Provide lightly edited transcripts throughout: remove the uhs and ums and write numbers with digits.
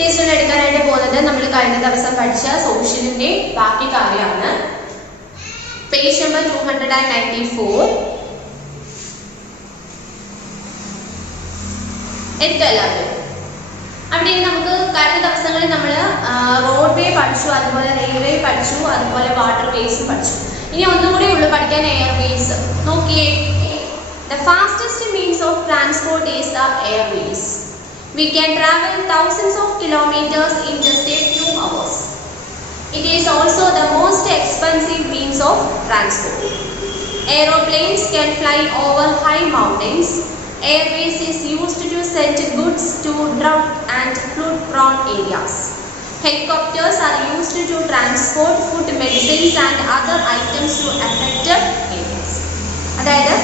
ടെസ്റ്റിന് എടുക്കാനായിട്ട് പോകുന്നത് നമ്മൾ കഴിഞ്ഞ ദിവസം പഠിച്ച സോഷ്യലിന്റെ ബാക്കി കാര്യമാണ്. പേജ് നമ്പർ 294 എടുക്കുക എല്ലാവരും. അവിടെ നമുക്ക് കഴിഞ്ഞ ദിവസങ്ങളിൽ നമ്മൾ റോഡ് വേ പഠിച്ചു, അതുപോലെ റെയിൽവേ പഠിച്ചു, അതുപോലെ വാട്ടർ വേസ് പഠിച്ചു. ഇനി ഒന്നും കൂടി ഉള്ളു പഠിക്കാൻ എയർവേസ്. നോക്കിയേ, the fastest means of transport is the airways. We can travel thousands of kilometers in just a few hours. It is also the most expensive means of transport. Aeroplanes can fly over high mountains. Airways is used to send goods to drought and flood-prone areas. Helicopters are used to transport food, medicines and other items to affected areas. അതായത്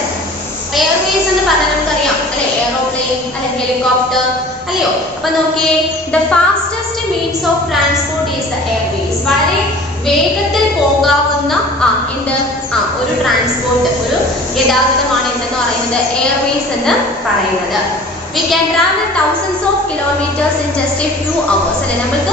Airways എന്ന് പറഞ്ഞാൽ നമുക്കറിയാം അല്ലെ, aeroplane അല്ലെങ്കിൽ helicopter അല്ലയോ. അപ്പൊ നോക്കിയേ, the fastest means of transport is the Airways. വളരെ വേഗത്തിൽ പോകാവുന്ന ഒരു ട്രാൻസ്പോർട്ട്, ഒരു ഗതാഗതമാണ് എന്തെന്ന് പറയുന്നത് എയർവേസ് എന്ന് പറയുന്നത്. We can travel thousands of kilometers in just a few hours. അല്ലെ, നമുക്ക്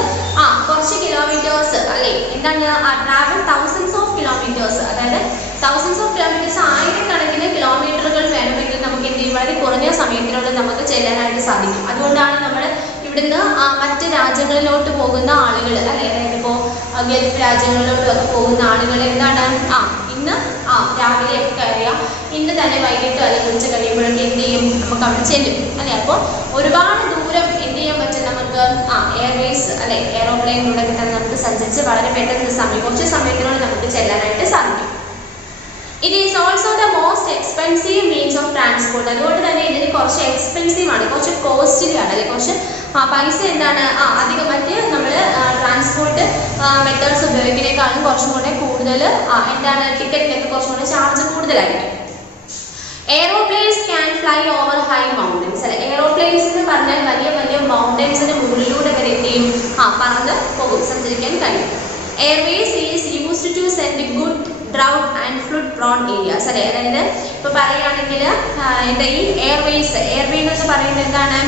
കുറച്ച് കിലോമീറ്റേഴ്സ് അല്ലെ, എന്താണ് ട്രാവൽ thousands of kilometers, അതായത് thousands of kilometers, ആയിരക്കണക്കിന് കിലോമീറ്ററുകൾ വേണമെങ്കിൽ നമുക്ക് എന്ത് ചെയ്യും, വളരെ കുറഞ്ഞ സമയത്തിനുള്ളിൽ നമുക്ക് ചെല്ലാനായിട്ട് സാധിക്കും. അതുകൊണ്ടാണ് നമ്മൾ ഇവിടുന്ന് മറ്റ് രാജ്യങ്ങളിലോട്ട് പോകുന്ന ആളുകൾ അല്ലെ, അതായത് ഇപ്പോൾ ഗൾഫ് രാജ്യങ്ങളിലോട്ടൊക്കെ പോകുന്ന ആളുകൾ എന്താണ് ഇന്ന് രാവിലെ ഒക്കെ കയറിയാൽ ഇന്ന് തന്നെ വൈകിട്ട് അല്ലെങ്കിൽ ഉച്ച കഴിയുമ്പോഴൊക്കെ എന്ത് ചെയ്യും, നമുക്ക് അവിടെ ചെല്ലും അല്ലെ. അപ്പോൾ ഒരുപാട് ദൂരം എന്ത് ചെയ്യാൻ പറ്റും നമുക്ക് എയർവേസ് അല്ലെ, എയറോപ്ലെയിനിലൂടെ തന്നെ നമുക്ക് സഞ്ചരിച്ച് വളരെ പെട്ടെന്ന് കുറച്ച് സമയത്തിനോട് നമുക്ക് ചെല്ലാനായിട്ട് സാധിക്കും. It is also the most expensive means of transport. അതുകൊണ്ട് തന്നെ ഇതിന് കുറച്ച് എക്സ്പെൻസീവ് ആണ്, കുറച്ച് കോസ്റ്റ്ലി ആണ് അല്ലെ, കുറച്ച് പൈസ എന്താണ് അധികം മറ്റ് നമ്മൾ ട്രാൻസ്പോർട്ട് മെത്തേഡ്സ് ഉപയോഗിക്കുന്നതിനേക്കാളും കുറച്ചും കൂടെ കൂടുതൽ എന്താണ് ടിക്കറ്റിനൊക്കെ കുറച്ചും കൂടെ ചാർജ് കൂടുതലായിരിക്കും. Aeroplanes can fly over high mountains അല്ലെ. എയറോപ്ലെയിൻസ് എന്ന് പറഞ്ഞാൽ വലിയ വലിയ മൗണ്ടൻസിന് മുകളിലൂടെ വരെ എന്ത് ചെയ്യും, പറന്ന് പോകും, സഞ്ചരിക്കാൻ കഴിയും. Airways is used to send good drought and flood prone areas അല്ലെ. അതായത് ഇപ്പൊ പറയുകയാണെങ്കിൽ എന്താ ഈ എയർവേസ് എന്ന് പറയുന്നത് എന്താണ്,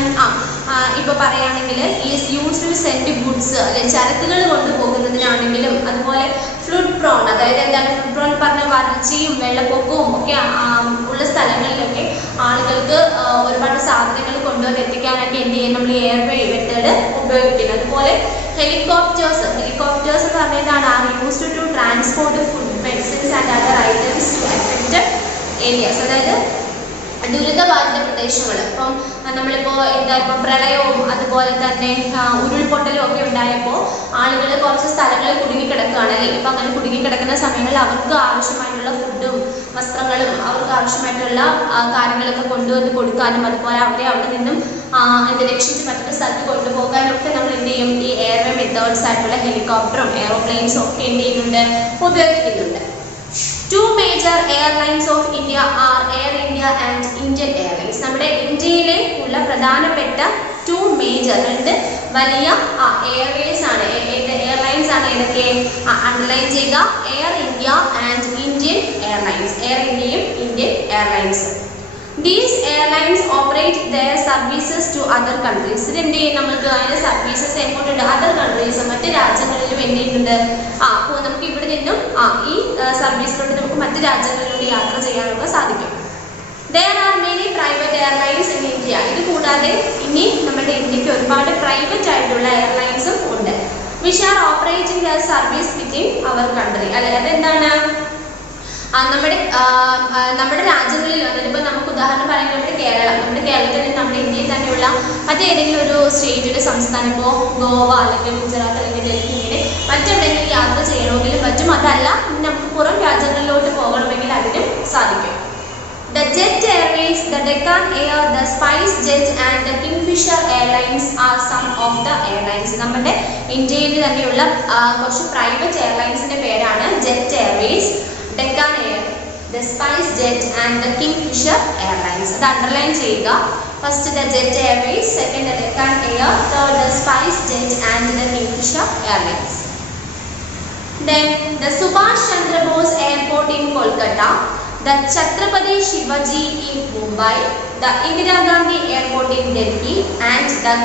ഇപ്പൊ പറയുകയാണെങ്കിൽ is used to send goods അല്ലെ, ചരക്കുകൾ കൊണ്ടുപോകുന്നതിനാണെങ്കിലും അതുപോലെ ഫ്ലഡ് പ്രോൺ, അതായത് എന്താണ് ഫ്ലഡ് പ്രോൺ പറഞ്ഞ വരൾച്ചയും വെള്ളപ്പൊക്കവും ഒക്കെ ഉള്ള സ്ഥലങ്ങളിലൊക്കെ ആളുകൾക്ക് ഒരുപാട് സാധനങ്ങൾ കൊണ്ടുവന്ന് എത്തിക്കാനൊക്കെ എന്ത് ചെയ്യും, നമ്മൾ എയർവേ മെത്തേഡ് ഉപയോഗിക്കുന്നത്. അതുപോലെ ഹെലികോപ്റ്റേഴ്സ് എന്ന് പറഞ്ഞതാണ് are used to transport food, medicines and other items to affected areas. അതായത് ദുരിതബാധിത പ്രദേശങ്ങൾ, ഇപ്പം നമ്മളിപ്പോൾ ഇപ്പം പ്രളയവും അതുപോലെ തന്നെ ഉരുൾപൊട്ടലും ഒക്കെ ഉണ്ടായപ്പോൾ ആളുകൾ കുറച്ച് സ്ഥലങ്ങളിൽ കുടുങ്ങിക്കിടക്കുകയാണ് അല്ലേ. ഇപ്പം അങ്ങനെ കുടുങ്ങിക്കിടക്കുന്ന സമയങ്ങളിൽ അവർക്ക് ആവശ്യമായിട്ടുള്ള ഫുഡും വസ്ത്രങ്ങളും അവർക്ക് ആവശ്യമായിട്ടുള്ള കാര്യങ്ങളൊക്കെ കൊണ്ടുവന്ന് കൊടുക്കാനും അതുപോലെ അവരെ അവിടെ നിന്നും രക്ഷിച്ച് മറ്റൊരു സ്ഥലത്ത് കൊണ്ടുപോകാനും ഒക്കെ നമ്മൾ എന്ത് ചെയ്യും, ഈ എയർവേ മെത്തേഡ്സ് ആയിട്ടുള്ള ഹെലികോപ്റ്ററും എയറോപ്ലെയിൻസും ഒക്കെ എന്ത് ചെയ്യുന്നുണ്ട്, ഉപയോഗിക്കുന്നുണ്ട്. Two major airlines of India are Air India and Indian Airlines. നമ്മുടെ ഇന്ത്യയിലെ ഉള്ള പ്രധാനപ്പെട്ട ടു മേജർ രണ്ട് വലിയ എയർവേസ് ആണ്, എയർലൈൻസ് ആണ്. ഏതൊക്കെ അണ്ടർലൈൻ ചെയ്യുക, Air India and Indian Airlines. Air ഇന്ത്യയും Indian Airlines. These airlines operate their services to other countries. ഇതെന്ത് ചെയ്യും, നമുക്ക് അതിൻ്റെ സർവീസസ് എങ്ങോട്ടുണ്ട്, അതർ കൺട്രീസ് മറ്റ് രാജ്യങ്ങളിലും എന്ത് ചെയ്യുന്നുണ്ട്, അപ്പോൾ നമുക്ക് ഇവിടെ നിന്നും ഈ സർവീസിലോട്ട് നമുക്ക് മറ്റ് രാജ്യങ്ങളിലൂടെ യാത്ര ചെയ്യാനൊക്കെ സാധിക്കും. There are many private airlines in India. ഇത് കൂടാതെ ഇനി നമ്മുടെ ഇന്ത്യക്ക് ഒരുപാട് പ്രൈവറ്റ് ആയിട്ടുള്ള എയർലൈൻസും ഉണ്ട്. which are operating their service within our country. അല്ലെ, അതെന്താണ് നമ്മുടെ രാജ്യങ്ങളിൽ വന്നിട്ട് നമുക്ക് ഉദാഹരണം പറയുന്നത് നമ്മുടെ കേരളത്തിൽ നമ്മുടെ ഇന്ത്യയിൽ തന്നെയുള്ള മറ്റേതെങ്കിലും ഒരു സ്റ്റേറ്റിന്റെ സംസ്ഥാനം, ഇപ്പോൾ ഗോവ അല്ലെങ്കിൽ ഗുജറാത്ത് അല്ലെങ്കിൽ ഡൽഹി, ഇങ്ങനെ മറ്റെവിടെയെങ്കിലും യാത്ര ചെയ്യണമെങ്കിലും പറ്റും. അതല്ല നമുക്ക് പുറം രാജ്യങ്ങളിലോട്ട് പോകണമെങ്കിൽ അതിനും സാധിക്കും. The Jet Airways, the Deccan Air, the SpiceJet and the Kingfisher Airlines are some of the airlines. നമ്മുടെ ഇന്ത്യയിൽ തന്നെയുള്ള കുറച്ച് പ്രൈവറ്റ് എയർലൈൻസിന്റെ പേരാണ് jet Airways, Deccan Air, the SpiceJet and the Kingfisher Airlines. അത് അണ്ടർലൈൻ ചെയ്യുക. First the Jet Airways, second the Deccan Air, third the SpiceJet and the Kingfisher Airlines. Then the Subhash Chandra Bose Airport in Kolkata, the Chhatrapati Shivaji in Mumbai, the Indira Gandhi Airport in Delhi and the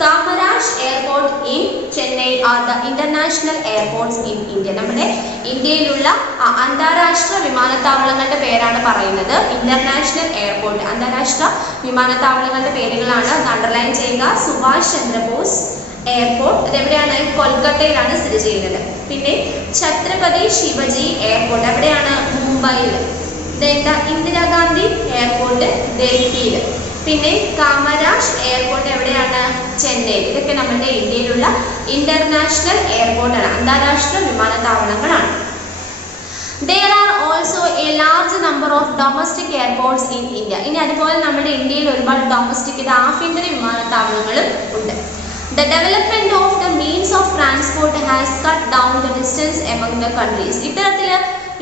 Kamaraj Airport in Chennai are the international airports in India. നമ്മുടെ ഇന്ത്യയിലുള്ള അന്താരാഷ്ട്ര വിമാനത്താവളങ്ങളുടെ പേരാണ് പറയുന്നത്. International airport, അന്താരാഷ്ട്ര വിമാനത്താവളങ്ങളുടെ പേരുകളാണ്. Underline ചെയ്യുക. Subhash Chandrabose airport, അതെവിടെയാണ്? കൊൽക്കത്തയിലാണ് സ്ഥിതി ചെയ്യുന്നത്. പിന്നെ ഛത്രപതി ശിവജി എയർപോർട്ട് എവിടെയാണ്? മുംബൈയിൽ. ഇന്ദിരാഗാന്ധി എയർപോർട്ട് ഡൽഹിയിൽ. പിന്നെ കാമരാജ് എയർപോർട്ട് എവിടെയാണ്? ചെന്നൈയിൽ. ഇതൊക്കെ നമ്മുടെ ഇന്ത്യയിലുള്ള ഇന്റർനാഷണൽ എയർപോർട്ടാണ്, അന്താരാഷ്ട്ര വിമാനത്താവളങ്ങളാണ്. There are also a large number of domestic airports in India. ഇനി അതുപോലെ നമ്മുടെ ഇന്ത്യയിൽ ഒരുപാട് ഡൊമസ്റ്റിക് ആഭ്യന്തര വിമാനത്താവളങ്ങളും ഉണ്ട്. The development of the means of transport has cut down the distance among the countries. ഇത്തരത്തിൽ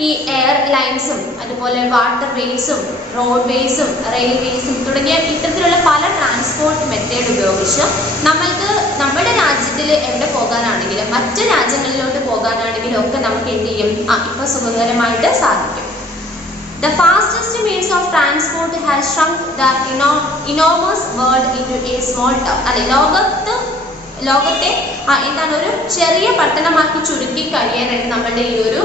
ഈ എയർലൈൻസും അതുപോലെ വാട്ടർ വേസും റോഡ് വേസും റെയിൽവേസും തുടങ്ങിയ ഇത്തരത്തിലുള്ള പല ട്രാൻസ്പോർട്ട് മെത്തേഡ് ഉപയോഗിച്ച് നമ്മൾക്ക് നമ്മുടെ രാജ്യത്തിൽ എവിടെ പോകാനാണെങ്കിലും മറ്റ് രാജ്യങ്ങളിലോട്ട് പോകാനാണെങ്കിലും ഒക്കെ നമുക്ക് എന്ത് ചെയ്യും? ഇപ്പോൾ സുഖകരമായിട്ട് സാധിക്കും. The fastest means of transport has shrunk the enormous world into a small town. അല്ലെ, ലോകത്തെ എന്താണ് ഒരു ചെറിയ പട്ടണമാക്കി ചുരുക്കി കഴിയാനായിട്ട് നമ്മളുടെ ഈ ഒരു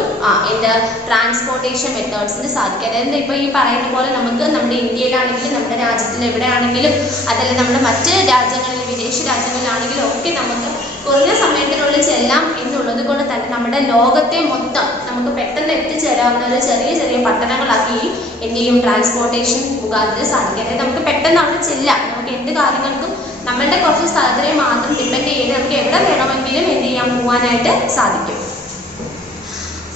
ട്രാൻസ്പോർട്ടേഷൻ മെത്തേഡ്സിന് സാധിക്കും. അതായത് ഇപ്പോൾ ഈ പറയുന്ന പോലെ നമുക്ക് നമ്മുടെ ഇന്ത്യയിലാണെങ്കിലും നമ്മുടെ രാജ്യത്തിൽ എവിടെയാണെങ്കിലും അതല്ല നമ്മുടെ മറ്റ് രാജ്യങ്ങളിൽ വിദേശ രാജ്യങ്ങളിലാണെങ്കിലും ഒക്കെ നമുക്ക് കുറഞ്ഞ സമയത്തിനുള്ളിൽ ചെല്ലാം എന്നുള്ളത് കൊണ്ട് തന്നെ നമ്മുടെ ലോകത്തെ മൊത്തം നമുക്ക് പെട്ടെന്ന് എത്തിച്ചേരാവുന്ന ഒരു ചെറിയ ചെറിയ പട്ടണങ്ങളാക്കി എന്ത് ചെയ്യും? ട്രാൻസ്പോർട്ടേഷൻ മുഖാന്തരം സാധിക്കും. അതായത് നമുക്ക് പെട്ടെന്ന് അവിടെ ചെല്ലാം. നമുക്ക് എന്ത് കാര്യങ്ങൾക്കും നമ്മളുടെ കുറച്ച് സ്ഥലത്തിനെ മാത്രം ഡിപ്പെൻഡ് ചെയ്ത് നമുക്ക് എവിടെ വേണമെങ്കിലും എന്ത് ചെയ്യാൻ പോകാനായിട്ട് സാധിക്കും.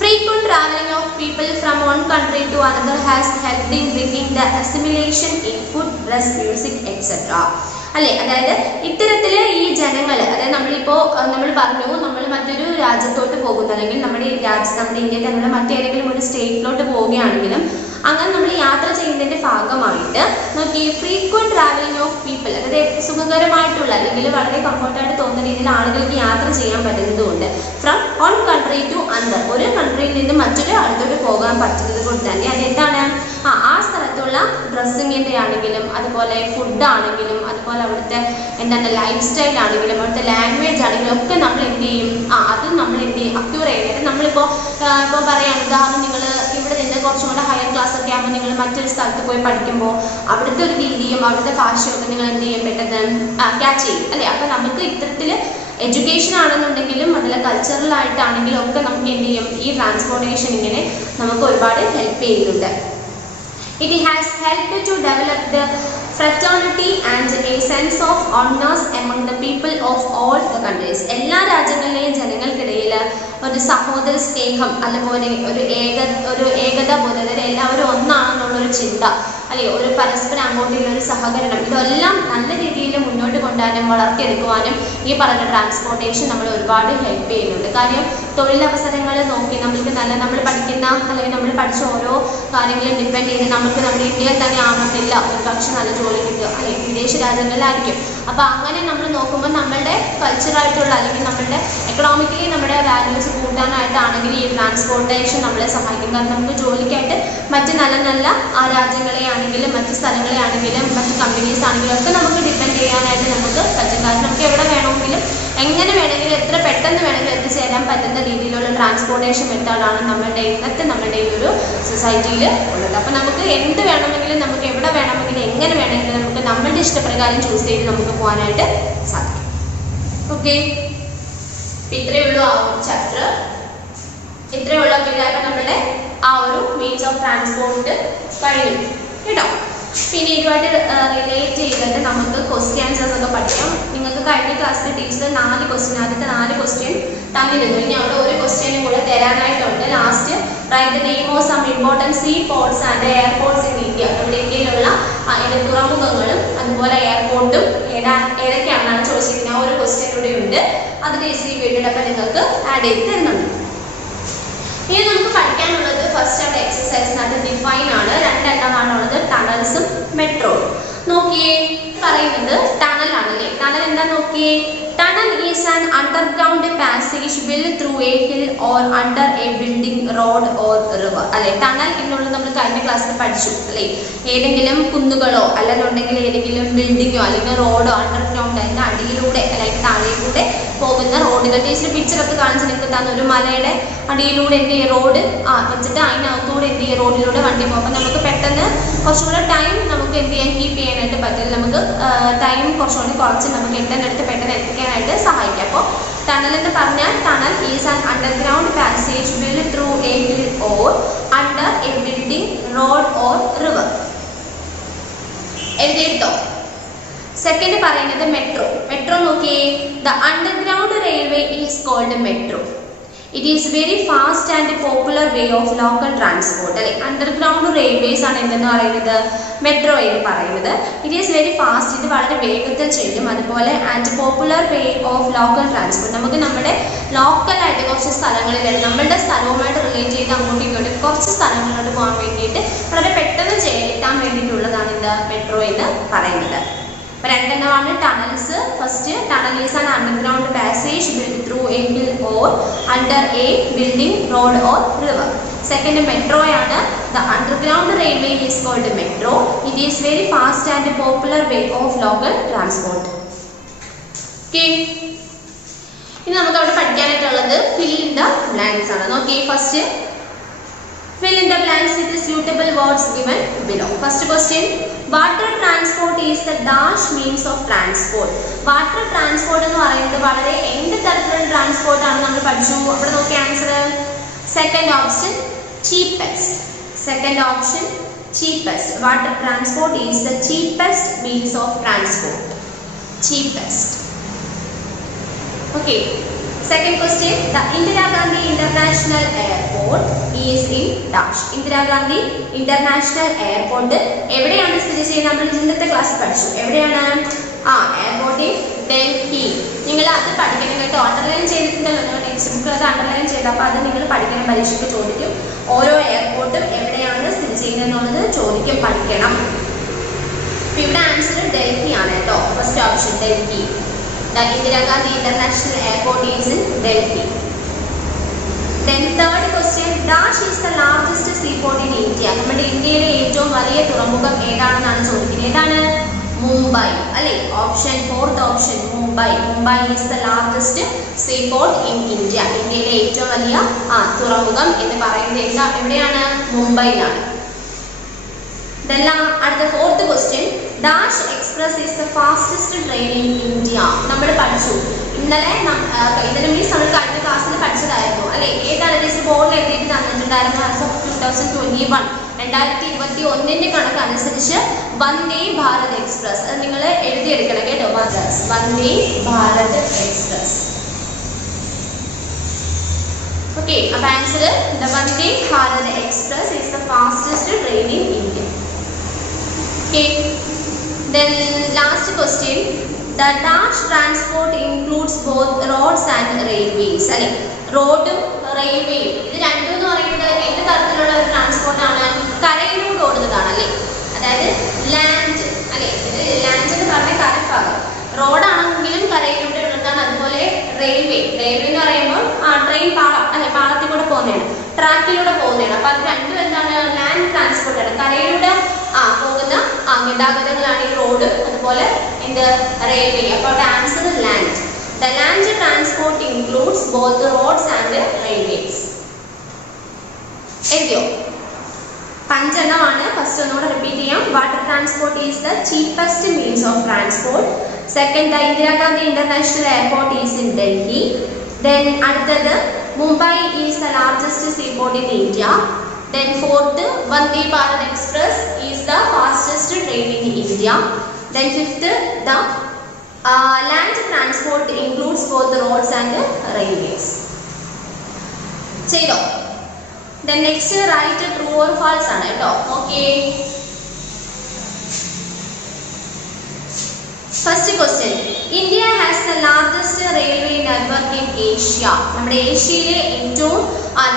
Frequent traveling of people from one country to another has helped in bringing the assimilation in food, dress, music, etc. അല്ലേ, അതായത് ഇത്തരത്തിൽ ഈ ജനങ്ങൾ, അതായത് നമ്മൾ പറഞ്ഞു നമ്മൾ മറ്റൊരു രാജ്യത്തോട്ട് പോകുന്നു അല്ലെങ്കിൽ നമ്മുടെ ഇന്ത്യയിൽ തന്നെയുള്ള മറ്റേതെങ്കിലും ഒരു സ്റ്റേറ്റിലോട്ട് പോവുകയാണെങ്കിലും അങ്ങനെ നമ്മൾ യാത്ര ചെയ്യുന്നതിന്റെ ഭാഗമായിട്ട് നോക്കി ഫ്രീക്വന്റ് ട്രാവലിംഗ് ഓഫ് പീപ്പിൾ, അതായത് സുഖകരമായിട്ടുള്ള അല്ലെങ്കിൽ വളരെ കംഫർട്ടായിട്ട് തോന്നുന്ന രീതിയിൽ ആളുകൾക്ക് യാത്ര ചെയ്യാൻ പറ്റുന്നതുകൊണ്ട് from one country to another, ഒരു കൺട്രിയിൽ നിന്ന് മറ്റൊരു അടുത്തോട്ട് പോകാൻ പറ്റുന്നത് കൊണ്ട് തന്നെ അതെന്താണ് ആ സ്ഥലത്തുള്ള ഡ്രസ്സിങ്ങിൻ്റെ ആണെങ്കിലും അതുപോലെ ഫുഡ് ആണെങ്കിലും അതുപോലെ അവിടുത്തെ എന്താണ് ലൈഫ് സ്റ്റൈൽ ആണെങ്കിലും അവിടുത്തെ ലാംഗ്വേജ് ആണെങ്കിലും ഒക്കെ നമ്മൾ എന്ത് ചെയ്യും? അത് നമ്മൾ എന്ത് ചെയ്യും? അക്യൂർ ചെയ്യുന്നത്. നമ്മളിപ്പോൾ പറയാം, ഉദാഹരണം നിങ്ങൾ ഇവിടെ നിന്ന് കുറച്ചും കൂടെ ഹയർ ക്ലാസ് ഒക്കെ ആകുമ്പോൾ നിങ്ങൾ മറ്റൊരു സ്ഥലത്ത് പോയി പഠിക്കുമ്പോൾ അവിടുത്തെ ഒരു രീതിയും അവിടുത്തെ ഭാഷയും ഒക്കെ നിങ്ങൾ എന്ത് ചെയ്യും? പെട്ടെന്ന് ക്യാച്ച് ചെയ്യും അല്ലേ? അപ്പോൾ നമുക്ക് ഇത്തരത്തിൽ എഡ്യൂക്കേഷൻ ആണെന്നുണ്ടെങ്കിലും അതിൽ കൾച്ചറൽ ആയിട്ടാണെങ്കിലും ഒക്കെ നമുക്ക് എന്ത് ചെയ്യും? ഈ ട്രാൻസ്പോർട്ടേഷൻ ഇങ്ങനെ നമുക്ക് ഒരുപാട് ഹെൽപ്പ് ചെയ്യുന്നുണ്ട്. It has helped to develop the fraternity and a sense of honors among the people of all the countries. എല്ലാ രാജ്യങ്ങളിലെയും ജനങ്ങൾക്കിടയിൽ ഒരു സഹോദര സ്നേഹം അതുപോലെ ഒരു ഏകത പോലെ എല്ലാവരും ഒന്നാണെന്നുള്ളൊരു ചിന്ത അല്ലെ, ഒരു പരസ്പരം അങ്ങോട്ടുള്ള ഒരു സഹകരണം, ഇതെല്ലാം നല്ല രീതിയിൽ മുന്നോട്ട് കൊണ്ടുവരാനും വളർത്തിയെടുക്കുവാനും ഈ പറഞ്ഞ ട്രാൻസ്പോർട്ടേഷൻ നമ്മൾ ഒരുപാട് ഹെൽപ്പ് ചെയ്യുന്നുണ്ട്. കാര്യം തൊഴിലവസരങ്ങൾ നോക്കി നമ്മൾ പഠിക്കുന്ന അല്ലെങ്കിൽ നമ്മൾ പഠിച്ച ഓരോ കാര്യങ്ങളും ഡിപ്പെൻഡ് ചെയ്ത് നമുക്ക് നമ്മുടെ ഇന്ത്യയിൽ തന്നെ ആവണമെന്നില്ല ഒരു പക്ഷെ നല്ല ജോലി കിട്ടുക അല്ലെങ്കിൽ വിദേശ രാജ്യങ്ങളിലായിരിക്കും. അപ്പോൾ അങ്ങനെ നമ്മൾ നോക്കുമ്പോൾ നമ്മളുടെ കൾച്ചറായിട്ടുള്ള അല്ലെങ്കിൽ നമ്മളുടെ എക്കണോമിക്കലി നമ്മുടെ വാല്യൂസ് കൂട്ടാനായിട്ടാണെങ്കിൽ ഈ ട്രാൻസ്പോർട്ടേഷൻ നമ്മളെ സഹായിക്കും. കാരണം നമുക്ക് ജോലിക്കായിട്ട് മറ്റ് നല്ല നല്ല ആ രാജ്യങ്ങളെ ആണെങ്കിലും മറ്റ് സ്ഥലങ്ങളെ ആണെങ്കിലും മറ്റ് കമ്പനീസ് ആണെങ്കിലും ഒക്കെ നമുക്ക് ഡിപ്പെൻഡ് ചെയ്യാനായിട്ട് നമുക്ക് പറ്റും. കാരണം നമുക്ക് എവിടെ വേണമെങ്കിലും എങ്ങനെ വേണമെങ്കിലും എത്ര പെട്ടെന്ന് വേണമെങ്കിലും എത്തിച്ചേരാൻ പറ്റുന്ന രീതിയിലുള്ള ട്രാൻസ്പോർട്ടേഷൻ മെത്തേഡാണ് നമ്മുടെ ഈ ഒരു സൊസൈറ്റിയിൽ ഉള്ളത്. അപ്പോൾ നമുക്ക് എന്ത് വേണമെങ്കിലും നമുക്ക് എവിടെ വേണമെങ്കിലും എങ്ങനെ വേണമെങ്കിലും നമുക്ക് നമ്മളുടെ ഇഷ്ടപ്രകാരം ചൂസ് ചെയ്ത് നമുക്ക് പോകാനായിട്ട് സാധിക്കും. ഓക്കെ, ഇത്രയേ ഉള്ളൂ ആ ഒരു ചാപ്റ്റർ. ഇത്രയേ ഉള്ളൂ. അപ്പോൾ നമ്മുടെ ആ ഒരു മീൻസ് ഓഫ് ട്രാൻസ്പോർട്ട് കഴിഞ്ഞു കേട്ടോ. പിന്നെ ഇതുമായിട്ട് റിലേറ്റ് ചെയ്തിട്ട് നമുക്ക് ക്വസ്റ്റ്യൻ ആൻസേഴ്സ് ഒക്കെ പഠിക്കാം. നിങ്ങൾക്ക് കഴിഞ്ഞ ക്ലാസ്സിൽ ടീച്ചർ 4 ക്വസ്റ്റ്യൻ, ആദ്യത്തെ 4 ക്വസ്റ്റ്യൻ തന്നിരുന്നു. ഇനി അവിടെ ഒരു ക്വസ്റ്റ്യനും കൂടെ തരാനായിട്ടുണ്ട്. Last write the name of some important sea ports and airports in India. നമ്മുടെ ഇന്ത്യയിലുള്ള തുറമുഖങ്ങളും അതുപോലെ എയർപോർട്ടും ഏതൊക്കെയാണെന്നാണ് ചോദിച്ചിരിക്കുന്നത്. ആ ഒരു ക്വസ്റ്റ്യൻ കൂടെ ഉണ്ട്. അത് ടീച്ചർ ഈ വീഡിയോടൊപ്പം നിങ്ങൾക്ക് ആഡ് ചെയ്ത് തരുന്നുണ്ട്. ഇനി നമുക്ക് പഠിക്കാനുള്ളത് ഫസ്റ്റ് ആയിട്ട് എക്സസൈസിനകത്ത് ഡിഫൈൻ ആണ്. 2 എണ്ണമാണുള്ളത്, ടണൽസും മെട്രോയും. നോക്കിയേ പറയുന്നത് ടണൽ ആണല്ലേ. ടണൽ എന്താ നോക്കിയേ? Tunnel is an underground passage built through a hill or under a building, road or river. അല്ലെ, ടണൽ എന്നുള്ളത് നമ്മൾ കഴിഞ്ഞ ക്ലാസ്സിൽ പഠിച്ചു അല്ലേ. ഏതെങ്കിലും കുന്നുകളോ അല്ലെന്നുണ്ടെങ്കിൽ ഏതെങ്കിലും ബിൽഡിങ്ങോ അല്ലെങ്കിൽ റോഡോ അണ്ടർഗ്രൗണ്ട് അതിൻ്റെ അടിയിലൂടെ അല്ലെങ്കിൽ താഴെയിലൂടെ പോകുന്ന റോഡുകൾ. ടീച്ചർ പിക്ചറൊക്കെ കാണിച്ച് നിങ്ങൾക്ക് തന്ന ഒരു മലയുടെ അടിയിലൂടെ എന്ത് ചെയ്യും, റോഡ് വെച്ചിട്ട് അതിനകത്തൂടെ എന്ത് ചെയ്യും, റോഡിലൂടെ വണ്ടി പോകും. അപ്പം നമുക്ക് പെട്ടെന്ന് കുറച്ചുകൂടെ ടൈം നമുക്ക് എന്ത് ചെയ്യാൻ കീപ്പ് ചെയ്യാനായിട്ട് പറ്റില്ല. നമുക്ക് ടൈം കുറച്ചുകൂടി കുറച്ച് നമുക്ക് എത്തേണ്ടടുത്ത് പെട്ടെന്ന് എത്തിക്കാനായിട്ട് സഹായിക്കും. അപ്പോൾ ടണൽ എന്ന് പറഞ്ഞാൽ tunnel is an underground passage build through a hill or under a building, road or river. എഴുതിയെടുത്തോ. സെക്കൻഡ് പറയുന്നത് മെട്രോ. മെട്രോ നോക്കിയേ. The underground railway is called metro. It is very fast and popular way of local transport. അല്ലെ, underground railways ആണ് എന്തെന്ന് പറയുന്നത്, metro എന്ന് പറയുന്നത്. It is very fast, ഇത് വളരെ വേഗത്തിൽ ചെയ്യും. അതുപോലെ and popular way of local transport, നമുക്ക് നമ്മുടെ ലോക്കലായിട്ട് കുറച്ച് സ്ഥലങ്ങളിൽ നമ്മളുടെ സ്ഥലവുമായിട്ട് റിലേറ്റ് ചെയ്ത് അങ്ങോട്ടും ഇങ്ങോട്ടും കുറച്ച് സ്ഥലങ്ങളിലോട്ട് പോകാൻ വേണ്ടിയിട്ട് വളരെ പെട്ടെന്ന് എത്താൻ വേണ്ടിയിട്ടുള്ളതാണ് ഇത് മെട്രോ എന്ന് പറയുന്നത്. അപ്പോൾ രണ്ടെണ്ണമാണ് tunnels. First, tunnel is an underground passage build through a hill or under a building, road or river. Second മെട്രോയാണ്. The underground railway is called metro. It is very fast and popular way of local transport. Okay, ഇനി നമുക്ക് അവിടെ പഠിക്കാനായിട്ടുള്ളത് fill in the blanks ആണ്. നോക്കിയേ, first fill in the blanks with the suitable words given below. First question, water transport is the dash means of transport. Water transport എന്ന് പറയുന്നത് വളരെ എന്ത് തരത്തിലുള്ള ട്രാൻസ്പോർട്ട് ആണ് നമ്മൾ പഠിച്ചു. അവിടെ നോക്കി answer. Second option cheapest. Second option cheapest. Water transport is the cheapest means of transport. Cheapest. Okay. Second question, the Indira Gandhi International Airport is in dash. Indira Gandhi International Airport എവിടെയാണ് സ്ഥിതി ചെയ്യുന്നത്? നമ്മൾ ഇന്നത്തെ class പഠിച്ചു. എവിടെയാണ്? Airport in Delhi. നിങ്ങൾ അത് പഠിക്കണം കേട്ടോ. അണ്ടർലൈൻ ചെയ്തിട്ടുണ്ടല്ലോ നിങ്ങൾ ടെക്സ്റ്റ് ബുക്കിൽ, അത് അണ്ടർലൈൻ ചെയ്ത് അപ്പോൾ അത് നിങ്ങൾ പഠിക്കണം. പരീക്ഷയ്ക്ക് ചോദിക്കും. ഓരോ എയർപോർട്ടും എവിടെയാണ് സ്ഥിതി ചെയ്യുന്നത് എന്നുള്ളത് ചോദിക്കും, പഠിക്കണം. അപ്പോൾ ഇവിടെ ആൻസർ ഡൽഹി ആണ് കേട്ടോ. First option Delhi. The Indira Gandhi International Airport is in Delhi. Then third question, dash is the largest seaport in India. നമ്മുടെ ഇന്ത്യയിലെ ഏറ്റവും വലിയ തുറമുഖം ഏതാണെന്നാണ് ചോദിക്കുന്നത്. ഏതാണ്? മുംബൈ അല്ലേ. Option fourth option Mumbai. Mumbai is the largest seaport in India. ഇന്ത്യയിലെ ഏറ്റവും വലിയ തുറമുഖം എന്ന് പറയുന്നത് എവിടെയാണ്? മുംബൈയിലാണ്. അടുത്ത fourth question, dash express is the fastest train in India. നമ്മൾ പഠിച്ചു ഇന്നലെ. ഇതിന് മീൻസ് നമ്മൾ കഴിഞ്ഞ ക്ലാസ്സിൽ പഠിച്ചതായിരുന്നു അല്ലെ. ഏതാണ് ടീച്ചർ ബോർഡിൽ എഴുതിയിട്ട് തന്നിട്ടുണ്ടായിരുന്നു? ആസ് ഓഫ് 2021 2021 കണക്ക് അനുസരിച്ച് വന്ദേ ഭാരത് എക്സ്പ്രസ്. അത് നിങ്ങൾ എഴുതിയെടുക്കണം കേട്ടോ. വന്ദേ ഭാരത് എക്സ്പ്രസ്. ഓക്കെ, അപ്പൊ answer the Vande Bharat express is the fastest train in India. Okay, then last question, the dash transport includes both roads and railways. അല്ലെ, റോഡും റെയിൽവേയും ഇത് രണ്ടും എന്ന് പറയുന്നത് എന്ത് തരത്തിലുള്ള ഒരു ട്രാൻസ്പോർട്ട് ആണ്? കരയിലൂടെ ഓടുന്നതാണ് അല്ലേ. അതായത് ലാൻഡ് അല്ലെ. ഇത് ലാൻഡ് എന്ന് പറഞ്ഞ കരഭാഗം. റോഡാണെങ്കിലും കരയിലൂടെ ഉള്ളതാണ്. അതുപോലെ റെയിൽവേ. റെയിൽവേ എന്ന് പറയുമ്പോൾ ട്രെയിൻ പാളം അല്ലെ, പാളത്തിൽ കൂടെ പോകുന്നതാണ്, ട്രാക്കിലൂടെ പോകുന്നതാണ്. അപ്പൊ അത് രണ്ടും എന്താണ്? ലാൻഡ് ട്രാൻസ്പോർട്ട് ആണ്. കരയിലൂടെ പോകുന്ന ഗതാഗതങ്ങളാണ് ഈ റോഡ്, അതുപോലെ എന്ത് റെയിൽവേ. അപ്പോൾ answer land. The land transport includes both roads and railways. എഴുതിയോ? 5 എണ്ണമാണ്. ഫസ്റ്റ് ഒന്നുകൂടെ റിപ്പീറ്റ് ചെയ്യാം. Water transport is the cheapest means of transport. Second, the Indira Gandhi international airport is in Delhi. Then അടുത്തത്, Mumbai is the largest seaport in India. Then fourth, Vande Bharat Express is the fastest train in India. Then fifth, the land transport includes both the roads and railways. ചെയ്തോ? Then next, write true or false ആണ് കേട്ടോ. Okay. First question, India has the largest railway network in Asia. നമ്മുടെ ഏഷ്യയിലെ ഏറ്റവും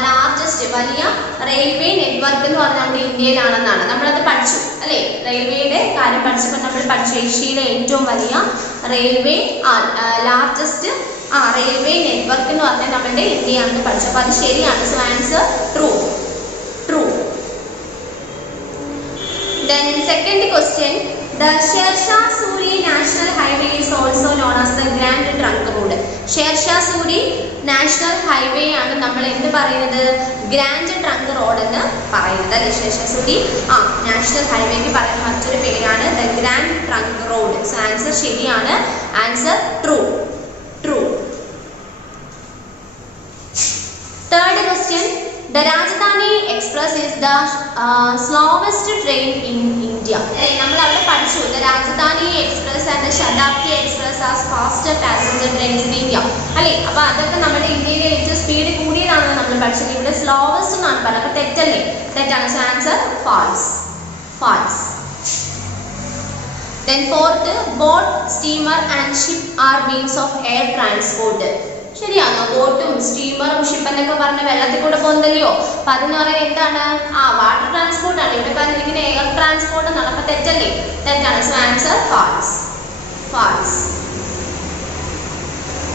largest largest വലിയ railway network എന്ന് പറഞ്ഞാൽ നമ്മുടെ ഇന്ത്യയിലാണെന്നാണ്. നമ്മളത് പഠിച്ചു അല്ലേ? റെയിൽവേയുടെ കാര്യം പഠിച്ചപ്പോൾ നമ്മൾ പഠിച്ചു ഏഷ്യയിലെ ഏറ്റവും വലിയ റെയിൽവേ ലാർജസ്റ്റ് റെയിൽവേ നെറ്റ്വർക്ക് എന്ന് പറഞ്ഞാൽ നമ്മുടെ ഇന്ത്യയാണെന്ന് പഠിച്ചു. അപ്പോൾ അത് ശരിയാണ്. So answer true. True. Then second question, the Sher Shah Suri National Highway is also known as the Grand Trunk Road. Sher Shah Suri National Highway ആണ് നമ്മൾ എന്ത് പറയുന്നത്? ഗ്രാൻഡ് ട്രങ്ക് റോഡ് എന്ന് പറയുന്നത് അല്ലേ? ഷെർ ഷാ സൂരി നാഷണൽ ഹൈവേക്ക് പറയുന്ന മറ്റൊരു പേരാണ് the grand trunk road. So answer ശരിയാണ്. Answer true. True. Third question, the Rajdhani Express is the slowest train in India. നമ്മൾ അവിടെ പഠിച്ചു the Rajdhani Express and the Shatabdi Express are faster passenger trains in India. അല്ലേ? അപ്പോൾ അതൊക്കെ നമ്മുടെ ഇന്ത്യയിലെ ഏറ്റവും സ്പീഡ് കൂടിയതാണെന്ന് നമ്മൾ പഠിച്ചത്. ഇവിടെ സ്ലോവസ്റ്റ് എന്നാണ് പറയുന്നത്. അപ്പോൾ തെറ്റല്ലേ? തെറ്റാണ്. So answer false. False. Then fourth, boat, steamer and ship are means of air transport. ശരിയാണോ? ബോട്ടും സ്റ്റീമറും ഷിപ്പ് എന്നൊക്കെ പറഞ്ഞ വെള്ളത്തിൽ കൂടെ പോകുന്നതല്ലയോ? അപ്പൊ അതെന്ന് പറയുന്നത് എന്താണ്? വാട്ടർ ട്രാൻസ്പോർട്ട് ആണ്. ഇവിടെ പറഞ്ഞിരിക്കുന്ന എയർ ട്രാൻസ്പോർട്ട് എന്നാണ്. അപ്പൊ തെറ്റല്ലേ? തെറ്റാണ്. So answer false. False.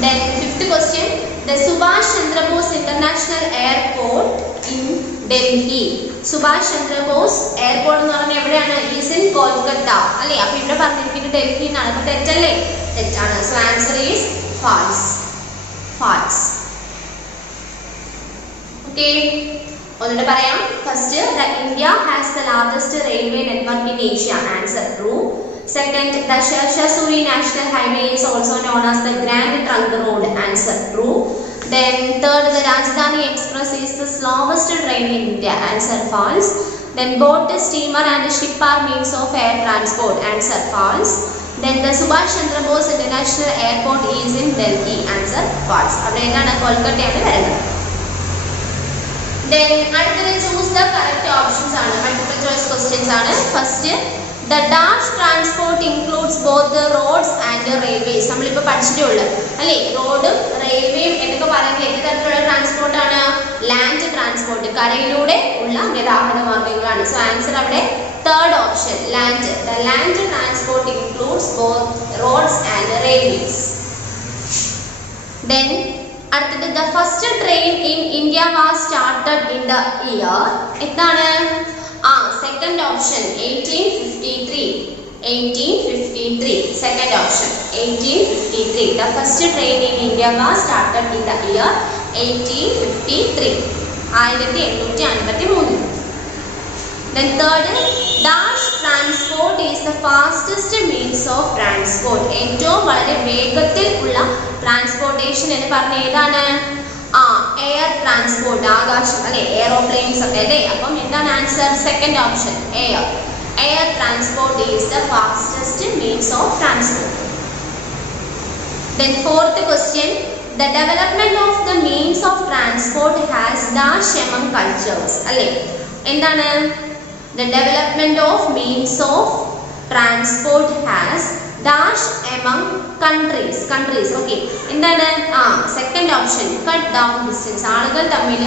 Then fifth question, the Subhash Chandra Bose International Airport in Delhi. Subhash Chandra Bose Airport എന്ന് പറഞ്ഞാൽ എവിടെയാണ്? is in Kolkata അല്ലേ? അപ്പൊ ഇവിടെ പറഞ്ഞിരിക്കുന്നത് ഡൽഹി എന്നാണ്. അപ്പൊ തെറ്റല്ലേ? തെറ്റാണ്. So answer is false. False. Okay. ഒന്നുകൂടെ പറയാം. First, the India has the largest railway network in Asia. Answer true. Second, the Sher Shah Suri National Highway is also known as the Grand Trunk Road. Answer true. Then third, the Rajdhani Express is the slowest train in India. Answer false. Then boat, steamer and ship are means of air transport. Answer false. Then the Subhash Chandra Bose International Airport is in Delhi. Answer false. അവിടെയാണ് കൊൽക്കത്തയാണ് വരുന്നത്. Then അടുത്തത് choose the correct options ആണ്. Multiple choice questions ആണ്. First, the dash transport includes both the roads and the railways. നമ്മളിപ്പോൾ പഠിച്ചിട്ടേ ഉള്ളൂ അല്ലേ? റോഡും റെയിൽവേയും എന്നൊക്കെ പറയുന്നത് ഏത് തരത്തിലുള്ള ട്രാൻസ്പോർട്ട് ആണ്? ലാൻഡ് ട്രാൻസ്പോർട്ട്, കരയിലൂടെ ഉള്ള ഗതാഗത മാർഗ്ഗങ്ങളാണ്. സോ ആൻസർ അവിടെ third option, land. The land transport includes both roads and railways. Then അടുത്തത് the first train in India was started in the year. എന്താണ്? second option 1853. 1853. Second option 1853. The first train in India was started in the year 1853. 1853. Then third, dash transport is the fastest means of transport. ഏറ്റവും വളരെ വേഗത്തിൽ ഉള്ള transportation എന്ന് പറഞ്ഞ ഏതാണ്? Air transport, ആകാശം അല്ലെ? എയറോപ്ലെയിൻസ് ഒക്കെ അല്ലേ? അപ്പം എന്താണ് answer? Second option air. Air transport is the fastest means of transport. Then fourth question, the development of the means of transport has dash among cultures. അല്ലേ? എന്താണ്? The development of means of transport has dash among countries. Countries. Okay. എന്താണ്? Second option cut down distance. ആളുകൾ തമ്മിൽ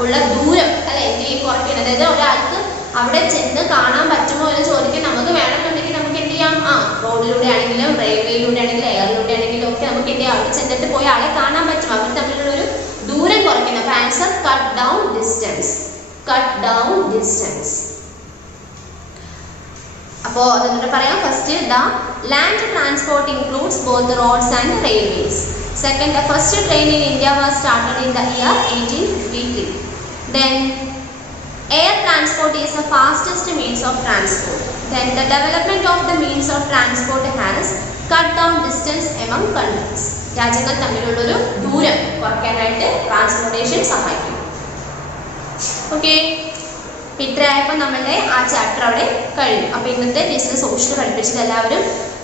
ഉള്ള ദൂരം അല്ലെ എന്തെങ്കിലും കുറയ്ക്കണം. അതായത് ഒരാൾക്ക് അവിടെ ചെന്ന് കാണാൻ പറ്റുമോ എന്ന് ചോദിക്കാൻ നമുക്ക് വേണമെന്നുണ്ടെങ്കിൽ നമുക്ക് എന്ത് ചെയ്യാം? റോഡിലൂടെ ആണെങ്കിലും റെയിൽവേയിലൂടെ ആണെങ്കിലും എയറിലൂടെ ആണെങ്കിലും ഒക്കെ നമുക്ക് എന്ത് ചെയ്യാം? അവിടെ ചെന്നിട്ട് പോയി ആളെ കാണാൻ പറ്റും. അവർ തമ്മിലുള്ള ഒരു ദൂരം കുറയ്ക്കണം. അപ്പോൾ answer cut down distance. Cut down distance. അപ്പോൾ അതെന്താ പറയാം? First, the land transport includes both the roads and railways. Second, the first train in India was started in the year 1853. Then air transport is the fastest means of transport. Then the development of the means of transport has cut down distance among countries. രാജ്യങ്ങൾ തമ്മിലുള്ളൊരു ദൂരം കുറയ്ക്കാനായിട്ട് transportation സഹായിക്കും. Okay, ഇത്രയായപ്പോൾ നമ്മളുടെ ആ chapter അവിടെ കഴിഞ്ഞു. അപ്പോൾ ഇന്നത്തെ ടെസ്റ്റിൽ സോഷ്യൽ പഠിപ്പിച്ചത് എല്ലാവരും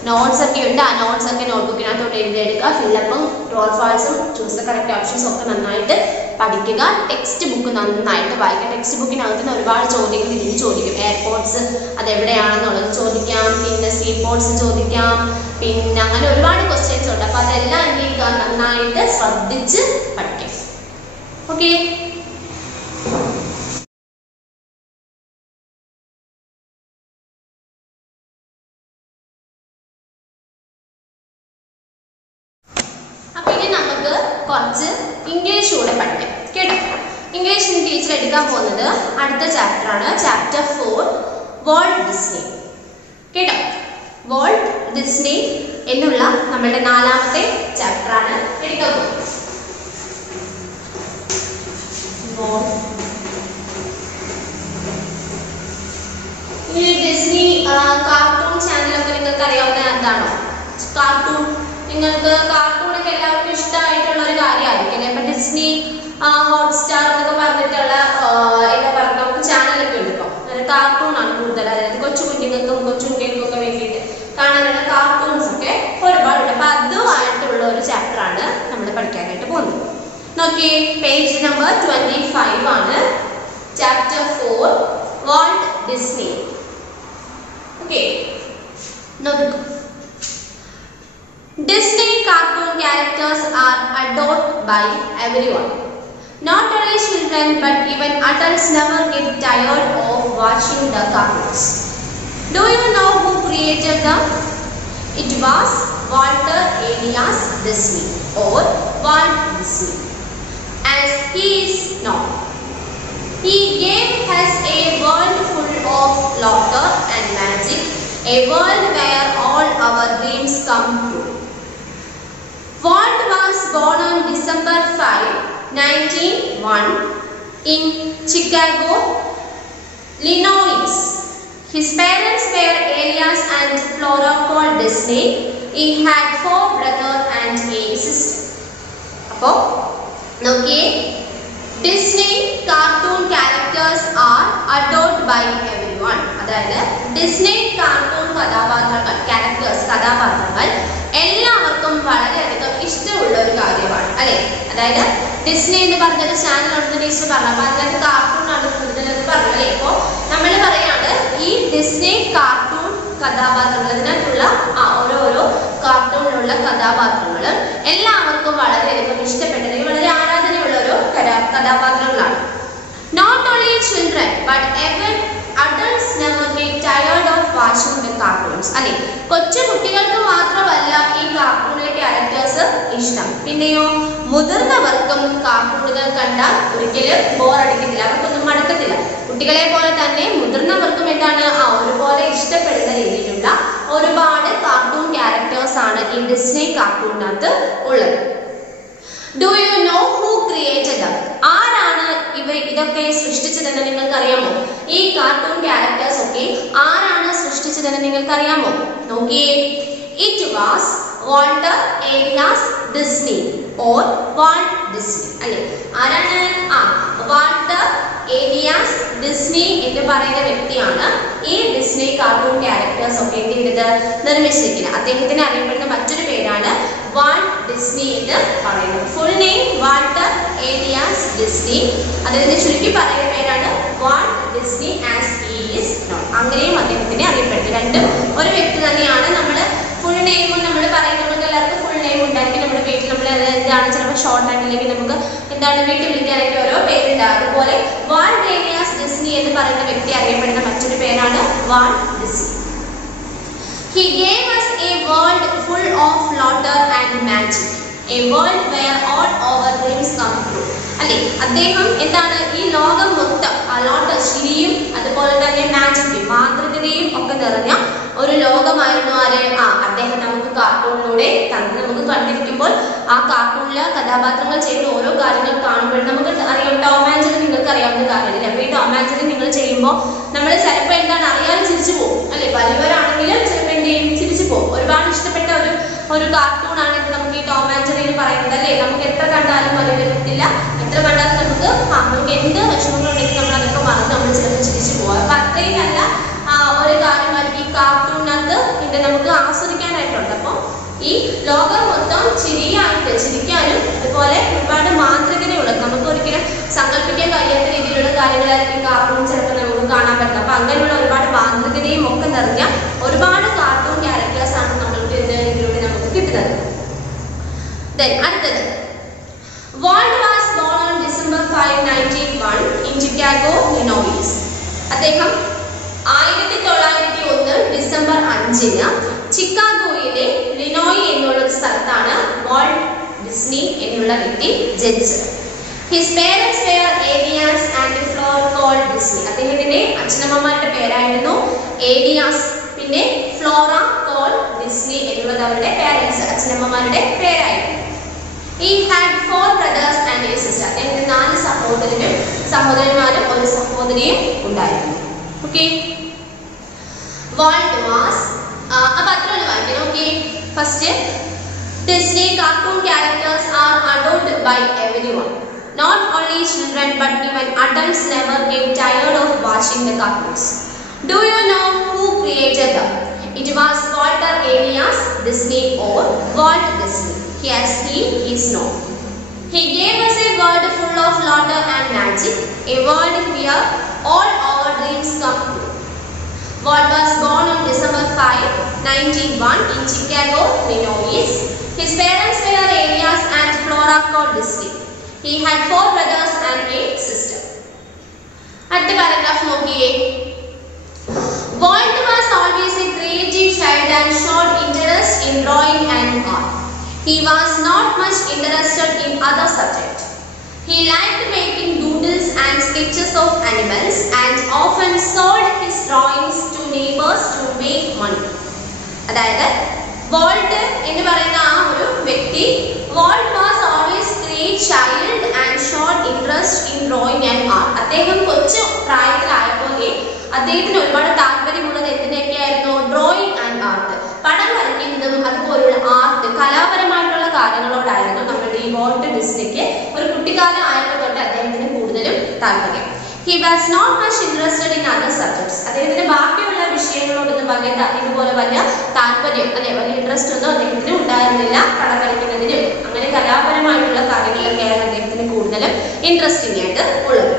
നോട്ട്സ് ഒക്കെ ഉണ്ട്. ആ നോട്ട്സ് ഒക്കെ നോട്ട്ബുക്കിനകത്തോട്ട് എഴുതിയെടുക്കുക. ഫില്ലപ്പും ട്രൂ ഫാൾസും ചൂസ് ദ കറക്റ്റ് ഓപ്ഷൻസും ഒക്കെ നന്നായിട്ട് പഠിക്കുക. ടെക്സ്റ്റ് ബുക്ക് നന്നായിട്ട് വായിക്കുക. ടെക്സ്റ്റ് ബുക്കിനകത്ത് നിന്ന് ഒരുപാട് ചോദ്യങ്ങൾ ഇതിന് ചോദിക്കും. എയർപോർട്ട്സ് അതെവിടെയാണെന്നുള്ളത് ചോദിക്കാം, പിന്നെ സീപോർട്ട്സ് ചോദിക്കാം, പിന്നെ അങ്ങനെ ഒരുപാട് ക്വസ്റ്റ്യൻസ് ഉണ്ട്. അപ്പോൾ അതെല്ലാം എന്ത് ചെയ്യുക? നന്നായിട്ട് ശ്രദ്ധിച്ച് പഠിക്കാം. ഓക്കെ. കുറച്ച് ഇംഗ്ലീഷ് കൂടെ പഠിക്കാം കേട്ടോ. ഇംഗ്ലീഷ് ടീച്ചർ എടുക്കാൻ പോകുന്നത് അടുത്ത ചാപ്റ്റർ ആണ്, ചാപ്റ്റർ 4 വാൾട്ട് ഡിസ്നി കേട്ടോ. വാൾട്ട് ഡിസ്നി എന്നുള്ള നമ്മുടെ 4ാമത്തെ ചാപ്റ്റർ ആണ് എടുക്കാൻ പോകുന്നത്. ഈ ഡിസ്നി കാർട്ടൂൺ ചാനലൊക്കെ നിങ്ങൾക്ക് അറിയാവുന്ന എന്താണോ? കാർട്ടൂൺ നിങ്ങൾക്ക് കാർട്ടൂണൊക്കെ എല്ലാവർക്കും ഇഷ്ടമായിട്ടുള്ള ഒരു കാര്യമായിരിക്കും അല്ലേ. ഇപ്പം ഡിസ്നി ഹോട്ട്സ്റ്റാർ എന്നൊക്കെ പറഞ്ഞിട്ടുള്ള എന്താ പറയുക നമുക്ക് ചാനലൊക്കെ ഉണ്ട്. ഇപ്പം കാർട്ടൂൺ ആണ് കൂടുതൽ, അതായത് കൊച്ചു കുഞ്ഞുങ്ങൾക്കൊക്കെ വേണ്ടിയിട്ട് കാണാനുള്ള കാർട്ടൂൺസ് ഒക്കെ ഒരുപാടുണ്ട്. അപ്പം അതുമായിട്ടുള്ള ഒരു ചാപ്റ്റർ ആണ് നമ്മൾ പഠിക്കാനായിട്ട് പോകുന്നത്. നോക്കിയേ, പേജ് നമ്പർ 25 ആണ്, ചാപ്റ്റർ 4 വാൾട്ട് ഡിസ്നി. ഓക്കെ, നോക്കൂ. Disney cartoon characters are adored by everyone. Not only children but even adults never get tired of watching the cartoons. Do you know who created them? It was Walter Elias Disney or Walt Disney, as he is known. He gave us a world full of laughter and magic, a world where all our dreams come true. Walt was born on December 5, 1901 in Chicago, Illinois. His parents were Elias and Flora Cole Disney. He had 4 brothers and a sister. അപ്പോൾ നോക്കിയേ, Disney cartoon characters are adored by everyone. അതായത് Disney cartoon കഥാപാത്രങ്ങൾ എല്ലാവർക്കും വളരെയധികം ഇഷ്ടമുള്ള ഒരു കാര്യമാണ് അല്ലേ. അതായത് ഡിസ്നി എന്ന് പറഞ്ഞൊരു ചാനൽ ഉണ്ടെന്ന് ടീച്ചർ പറഞ്ഞു. അപ്പോൾ അതിനകത്ത് കാർട്ടൂൺ ആണ് കൂടുതലെന്ന് പറഞ്ഞു അല്ലേ. ഇപ്പോൾ നമ്മൾ പറയാണ് ഈ ഡിസ്നി കാർട്ടൂൺ കഥാപാത്രങ്ങൾ, ഇതിനകത്തുള്ള ഓരോരോ കാർട്ടൂണിലുള്ള കഥാപാത്രങ്ങൾ എല്ലാവർക്കും വളരെയധികം ഇഷ്ടപ്പെട്ട വളരെ ആരാധനയുള്ള ഒരു കഥാപാത്രങ്ങളാണ്. Not only children but even adults never get tired of watching the cartoons. അല്ലേ, കൊച്ചു കുട്ടികൾക്ക് മാത്രമല്ല ഈ കാർട്ടൂണിലെ ക്യാരക്ടേഴ്സ് ഇഷ്ടം, പിന്നെയോ മുതിർന്നവർക്കും കാർട്ടൂണുകൾ കണ്ടാൽ ഒരിക്കലും ബോറടിക്കത്തില്ല, അവർക്കൊന്നും മടുക്കത്തില്ല. കുട്ടികളെ പോലെ തന്നെ മുതിർന്നവർക്കും എന്താണ് ഒരുപോലെ ഇഷ്ടപ്പെടുന്ന രീതിയിലുള്ള ഒരുപാട് കാർട്ടൂൺ ക്യാരക്ടേഴ്സ് ആണ് ഈ ഡിസ്നി കാർട്ടൂണിനകത്ത് ഉള്ളത്. Do you know who created them? ആരാണ് ഇതൊക്കെ സൃഷ്ടിച്ചതെന്ന് നിങ്ങൾക്ക് അറിയാമോ? ഈ കാർട്ടൂൺ ക്യാരക്ടേഴ്സ് ഒക്കെ ആരാണ് സൃഷ്ടിച്ചതെന്ന് നിങ്ങൾക്ക് അറിയാമോ? നോക്കിയേ, it was Walter Elias Disney or Walt Disney അല്ലേ. ആരാണ്? വാൾട്ടർ ഏലിയാസ് ഡിസ്നി എന്ന് പറയുന്ന വ്യക്തിയാണ് ഈ ഡിസ്നി കാർട്ടൂൺ ക്യാരക്ടേഴ്സ് ഒക്കെ എന്ത് ചെയ്തത്, നിർമ്മിച്ചിരിക്കുന്നത്. അദ്ദേഹത്തിന് അറിയപ്പെടുന്ന മറ്റൊരു പേരാണ് വാൾട്ട് ഡിസ്നി എന്ന് പറയുന്നത്. Full name Walter Elias Disney, അദ്ദേഹത്തിന്റെ ചുരുക്കി പറയുന്ന പേരാണ് Walt Disney as he is known. അങ്ങനെയും അദ്ദേഹത്തിനെ അറിയപ്പെടുന്നത്. രണ്ടും ഒരു വ്യക്തി തന്നെയാണ്. നമ്മൾ ഫുൾ നെയിമും നമ്മൾ പറയുന്നത്, നമുക്ക് എല്ലാവർക്കും ഫുൾ നെയിം ഉണ്ടായിരിക്കും. നമ്മുടെ വീട്ടിൽ നമ്മൾ എന്താണ് ചിലപ്പോൾ ഷോർട്ട് ആയിട്ടില്ലെങ്കിൽ നമുക്ക് എന്താണ് വീട്ടിൽ വിളിക്കാനൊക്കെ ഓരോ പേരുണ്ട്. അതുപോലെ വാൾട്ട് ഏലിയാസ് ഡിസ്നി എന്ന് പറയുന്ന വ്യക്തി അറിയപ്പെടുന്ന മറ്റൊരു പേരാണ് Walt Disney. He gave us a world full of laughter and magic, a world where all our dreams come true. അല്ലേ, അദ്ദേഹം എന്താണ് ഈ ലോകം മൊത്തം laughter, ചിരിയും അതുപോലെ തന്നെ മാജിക്കും മാന്ത്രികതയും ഒക്കെ നിറഞ്ഞ ഒരു ലോകമായിരുന്നു ആരെ അദ്ദേഹം നമുക്ക് കാർട്ടൂണിലൂടെ നമുക്ക് കണ്ടിരിക്കുമ്പോൾ ആ കാർട്ടൂണിലെ കഥാപാത്രങ്ങൾ ചെയ്യുന്ന ഓരോ കാര്യങ്ങൾ കാണുമ്പോൾ നമുക്ക് അറിയാം. ടോം ആൻഡ് ജെറി നിങ്ങൾക്ക് അറിയാവുന്ന കാര്യമില്ല. അപ്പോൾ ഈ ടോം ആൻഡ് ജെറി നിങ്ങൾ ചെയ്യുമ്പോൾ നമ്മൾ ചിലപ്പോൾ എന്താണ് അറിയാതെ ചിരിച്ചു പോകും അല്ലെ. വലിയവരാണെങ്കിലും ചിലപ്പോൾ എന്ത് ചെയ്യും, ചിരിച്ചു പോകും. ഒരുപാട് ഇഷ്ടപ്പെട്ട ഒരു കാർട്ടൂൺ ആണ് ഇത് നമുക്ക് ഈ ടോം ആൻഡ് ജെറി എന്ന് പറയുന്നത് അല്ലേ. നമുക്ക് എത്ര കണ്ടാലും മതി വരത്തില്ല, എത്ര കണ്ടാലും നമുക്ക് എന്ത് വിഷമങ്ങളുണ്ടെങ്കിൽ നമ്മൾ അതൊക്കെ മറന്ന് നമ്മൾ ചിലപ്പോൾ ചിരിച്ചു പോകും. അപ്പൊ അത്രയും നല്ല ഒരു കാര്യമായിരിക്കും ഈ കാർട്ടൂണിനകത്ത് ഇത് നമുക്ക് ആസ്വദിക്കാനായിട്ടുണ്ട്. അപ്പം ഈ ലോകം മൊത്തം ചിരിക്കാനും അതുപോലെ ഒരുപാട് മാന്ത്രികതയുള്ളത്, നമുക്ക് ഒരിക്കലും സങ്കല്പിക്കാൻ കഴിയാത്ത രീതിയിലുള്ള കാര്യങ്ങളായിരിക്കും ഈ കാർട്ടൂൺ ചിലപ്പോൾ നമുക്ക് കാണാൻ പറ്റുന്നത്. അപ്പൊ അങ്ങനെയുള്ള ഒരുപാട് മാന്ത്രികതയും ഒക്കെ നിറഞ്ഞ ഒരുപാട് കാർട്ടൂൺ ക്യാരക്ടേഴ്സ് ആണ് നമ്മൾക്ക് ഇതിലൂടെ നമുക്ക് കിട്ടുന്നത്. അടുത്തത്, Walt was born on December 5, 1901 in Chicago, Illinois. അദ്ദേഹം 1901 ഡിസംബർ 5 ചിക്കാഗോയിലെ ലിനോയ് എന്നുള്ള സ്ഥലത്താണ് വാൾട്ട് ഡിസ്നി എന്ന് രീതിയിലുള്ള വ്യക്തി ജനിച്ചത്. His parents were Aeneas and Flora called Disney. അദ്ദേഹത്തിന്റെ അച്ഛനമ്മമാരുടെ പേരായിരുന്നു ഏനിയാസ് പിന്നെ ഫ്ലോറ കോൾ ഡിസ്നി എന്നുള്ളത് അവരുടെ പേരൻസ് അച്ഛനമ്മമാരുടെ പേരായിരുന്നു. He had 4 brothers and a sister. അദ്ദേഹത്തിന് 4 സഹോദരന്മാരും ഒരു സഹോദരിയും ഉണ്ടായിരുന്നു. ഓക്കെ, വാൾട്ട് വാസ് അപ്പോൾ അത്രയും വായിക്കണം. Okay, first Disney cartoon characters are adored by everyone. Not only children but even adults never get tired of watching the cartoons. Do you know who created them? It was Walter Aeneas Disney or Walt Disney, as he is known. He gave us a world full of laughter and magic, a world where all our dreams come true. Walt was born on December 5, 1901 in Chicago, Illinois. His parents were Aeneas and Flora called Disney. He had 4 brothers and a sister. അടുത്ത paragraph നോക്കിയേ. Walt was always a creative child and showed interest in drawing and art. He was not much interested in other subjects. He liked making doodles and sketches of animals and often sold his drawings to neighbors to make money. അതായത് Walt എന്ന് പറയുന്ന ആ ഒരു വ്യക്തി Walt was always great child and showed interest in drawing and art. അദ്ദേഹം കൊച്ചു പ്രായത്തിലായപ്പോഴേ അദ്ദേഹത്തിന് ഒരുപാട് താല്പര്യമുള്ളത് എന്തിനൊക്കെയായിരുന്നു? ഡ്രോയിങ് ആൻഡ് ആർട്ട്, പടം വരയ്ക്കുന്നതും അതുപോലുള്ള ആർട്ട് കലാപരമായിട്ടുള്ള കാര്യങ്ങളോടായിരുന്നു നമ്മുടെ ഈ വോൾട്ട് ഡിസ്നിക്ക് ഒരു കുട്ടിക്കാലം ആയപ്പോൾ തൊട്ട് അദ്ദേഹത്തിന് കൂടുതലും താല്പര്യം. He was not much interested in other subjects. അദ്ദേഹത്തിന് ബാക്കിയുള്ള വിഷയങ്ങളോടൊന്നും ഇതുപോലെ വലിയ താല്പര്യം വലിയ ഇൻട്രസ്റ്റ് ഒന്നും അദ്ദേഹത്തിന് ഉണ്ടായിരുന്നില്ല. പടം വരയ്ക്കുന്നതിനും അങ്ങനെ കലാപരമായിട്ടുള്ള കാര്യങ്ങളിലൊക്കെയാണ് അദ്ദേഹത്തിന് കൂടുതലും ഇൻട്രസ്റ്റിംഗ് ആയിട്ട് ഉള്ളത്.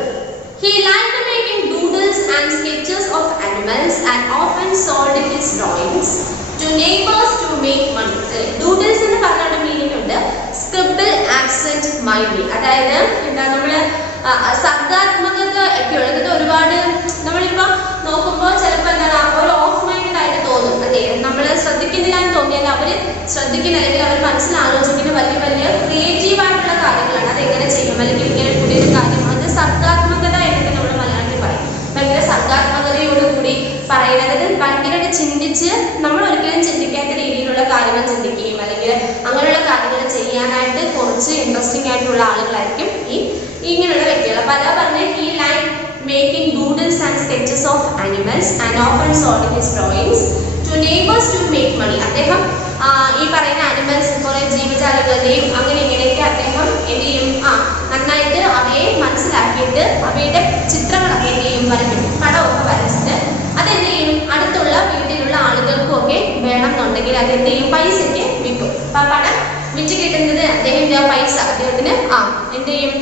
He liked making doodles and sketches of animals and often sold his drawings to neighbors to make money. Doodles എന്ന് പറഞ്ഞ മീനിങ് ഉണ്ട്. സ്ക്രിബിൾ ആബ്സെന്റ് മൈൻഡ്ലി, അതായത് എന്താ നമ്മള് സർഗാത്മകത ഒക്കെ ഉള്ളത് ഒരുപാട് നമ്മളിപ്പോൾ നോക്കുമ്പോൾ ചിലപ്പോൾ എന്താണ് ഒരു ഓഫ് മൈൻഡ് ആയിട്ട് തോന്നും. അതെ, നമ്മൾ ശ്രദ്ധിക്കുന്നില്ല എന്ന് തോന്നിയാൽ അവർ ശ്രദ്ധിക്കുന്ന അല്ലെങ്കിൽ അവർ മനസ്സിലാലോചിക്കുന്ന വലിയ വലിയ ക്രിയേറ്റീവ് ആയിട്ടുള്ള കാര്യങ്ങളാണ്. അതെങ്ങനെ ചെയ്യും അല്ലെങ്കിൽ ഇങ്ങനെ പുതിയൊരു കാര്യം, അത് സർഗാത്മകത എന്നൊക്കെ നമ്മൾ മലയാളത്തിൽ പറയും. ഭയങ്കര സർഗാത്മകതയോടുകൂടി പറയുന്നത്, അതായത് ഭയങ്കരമായിട്ട് ചിന്തിച്ച് നമ്മൾ ഒരിക്കലും ചിന്തിക്കാത്ത രീതിയിലുള്ള കാര്യങ്ങൾ ചിന്തിക്കുകയും അല്ലെങ്കിൽ അങ്ങനെയുള്ള കാര്യങ്ങൾ ചെയ്യാനായിട്ട് കുറച്ച് ഇൻട്രസ്റ്റിംഗ് ആയിട്ടുള്ള ആളുകളായിരിക്കും ഇങ്ങനെയുള്ള വ്യക്തികൾ. അപ്പോൾ അതാ പറഞ്ഞ he liked making doodles and sketches of animals and often sold his drawings to neighbors to make money. അദ്ദേഹം ഈ പറയുന്ന ആനിമൽസ് കുറെ ജീവജാലങ്ങളുടെയും അങ്ങനെ ഇങ്ങനെയൊക്കെ അദ്ദേഹം എന്ത് ചെയ്യും, നന്നായിട്ട് അവയെ മനസ്സിലാക്കിയിട്ട് അവയുടെ ചിത്രങ്ങളൊക്കെ എന്ത് ചെയ്യും, വരയ്ക്കും, പടമൊക്കെ വരച്ചിട്ട് അതെന്ത് ചെയ്യും, അടുത്തുള്ള വീട്ടിലുള്ള ആളുകൾക്കും ഒക്കെ വേണമെന്നുണ്ടെങ്കിൽ അതെന്ത് ചെയ്യും, പൈസയ്ക്ക് വിൽക്കും. അപ്പം ആ പടം വിറ്റ് കിട്ടുന്നത് അദ്ദേഹം പൈസ അദ്ദേഹത്തിന് എന്ത് ചെയ്യും,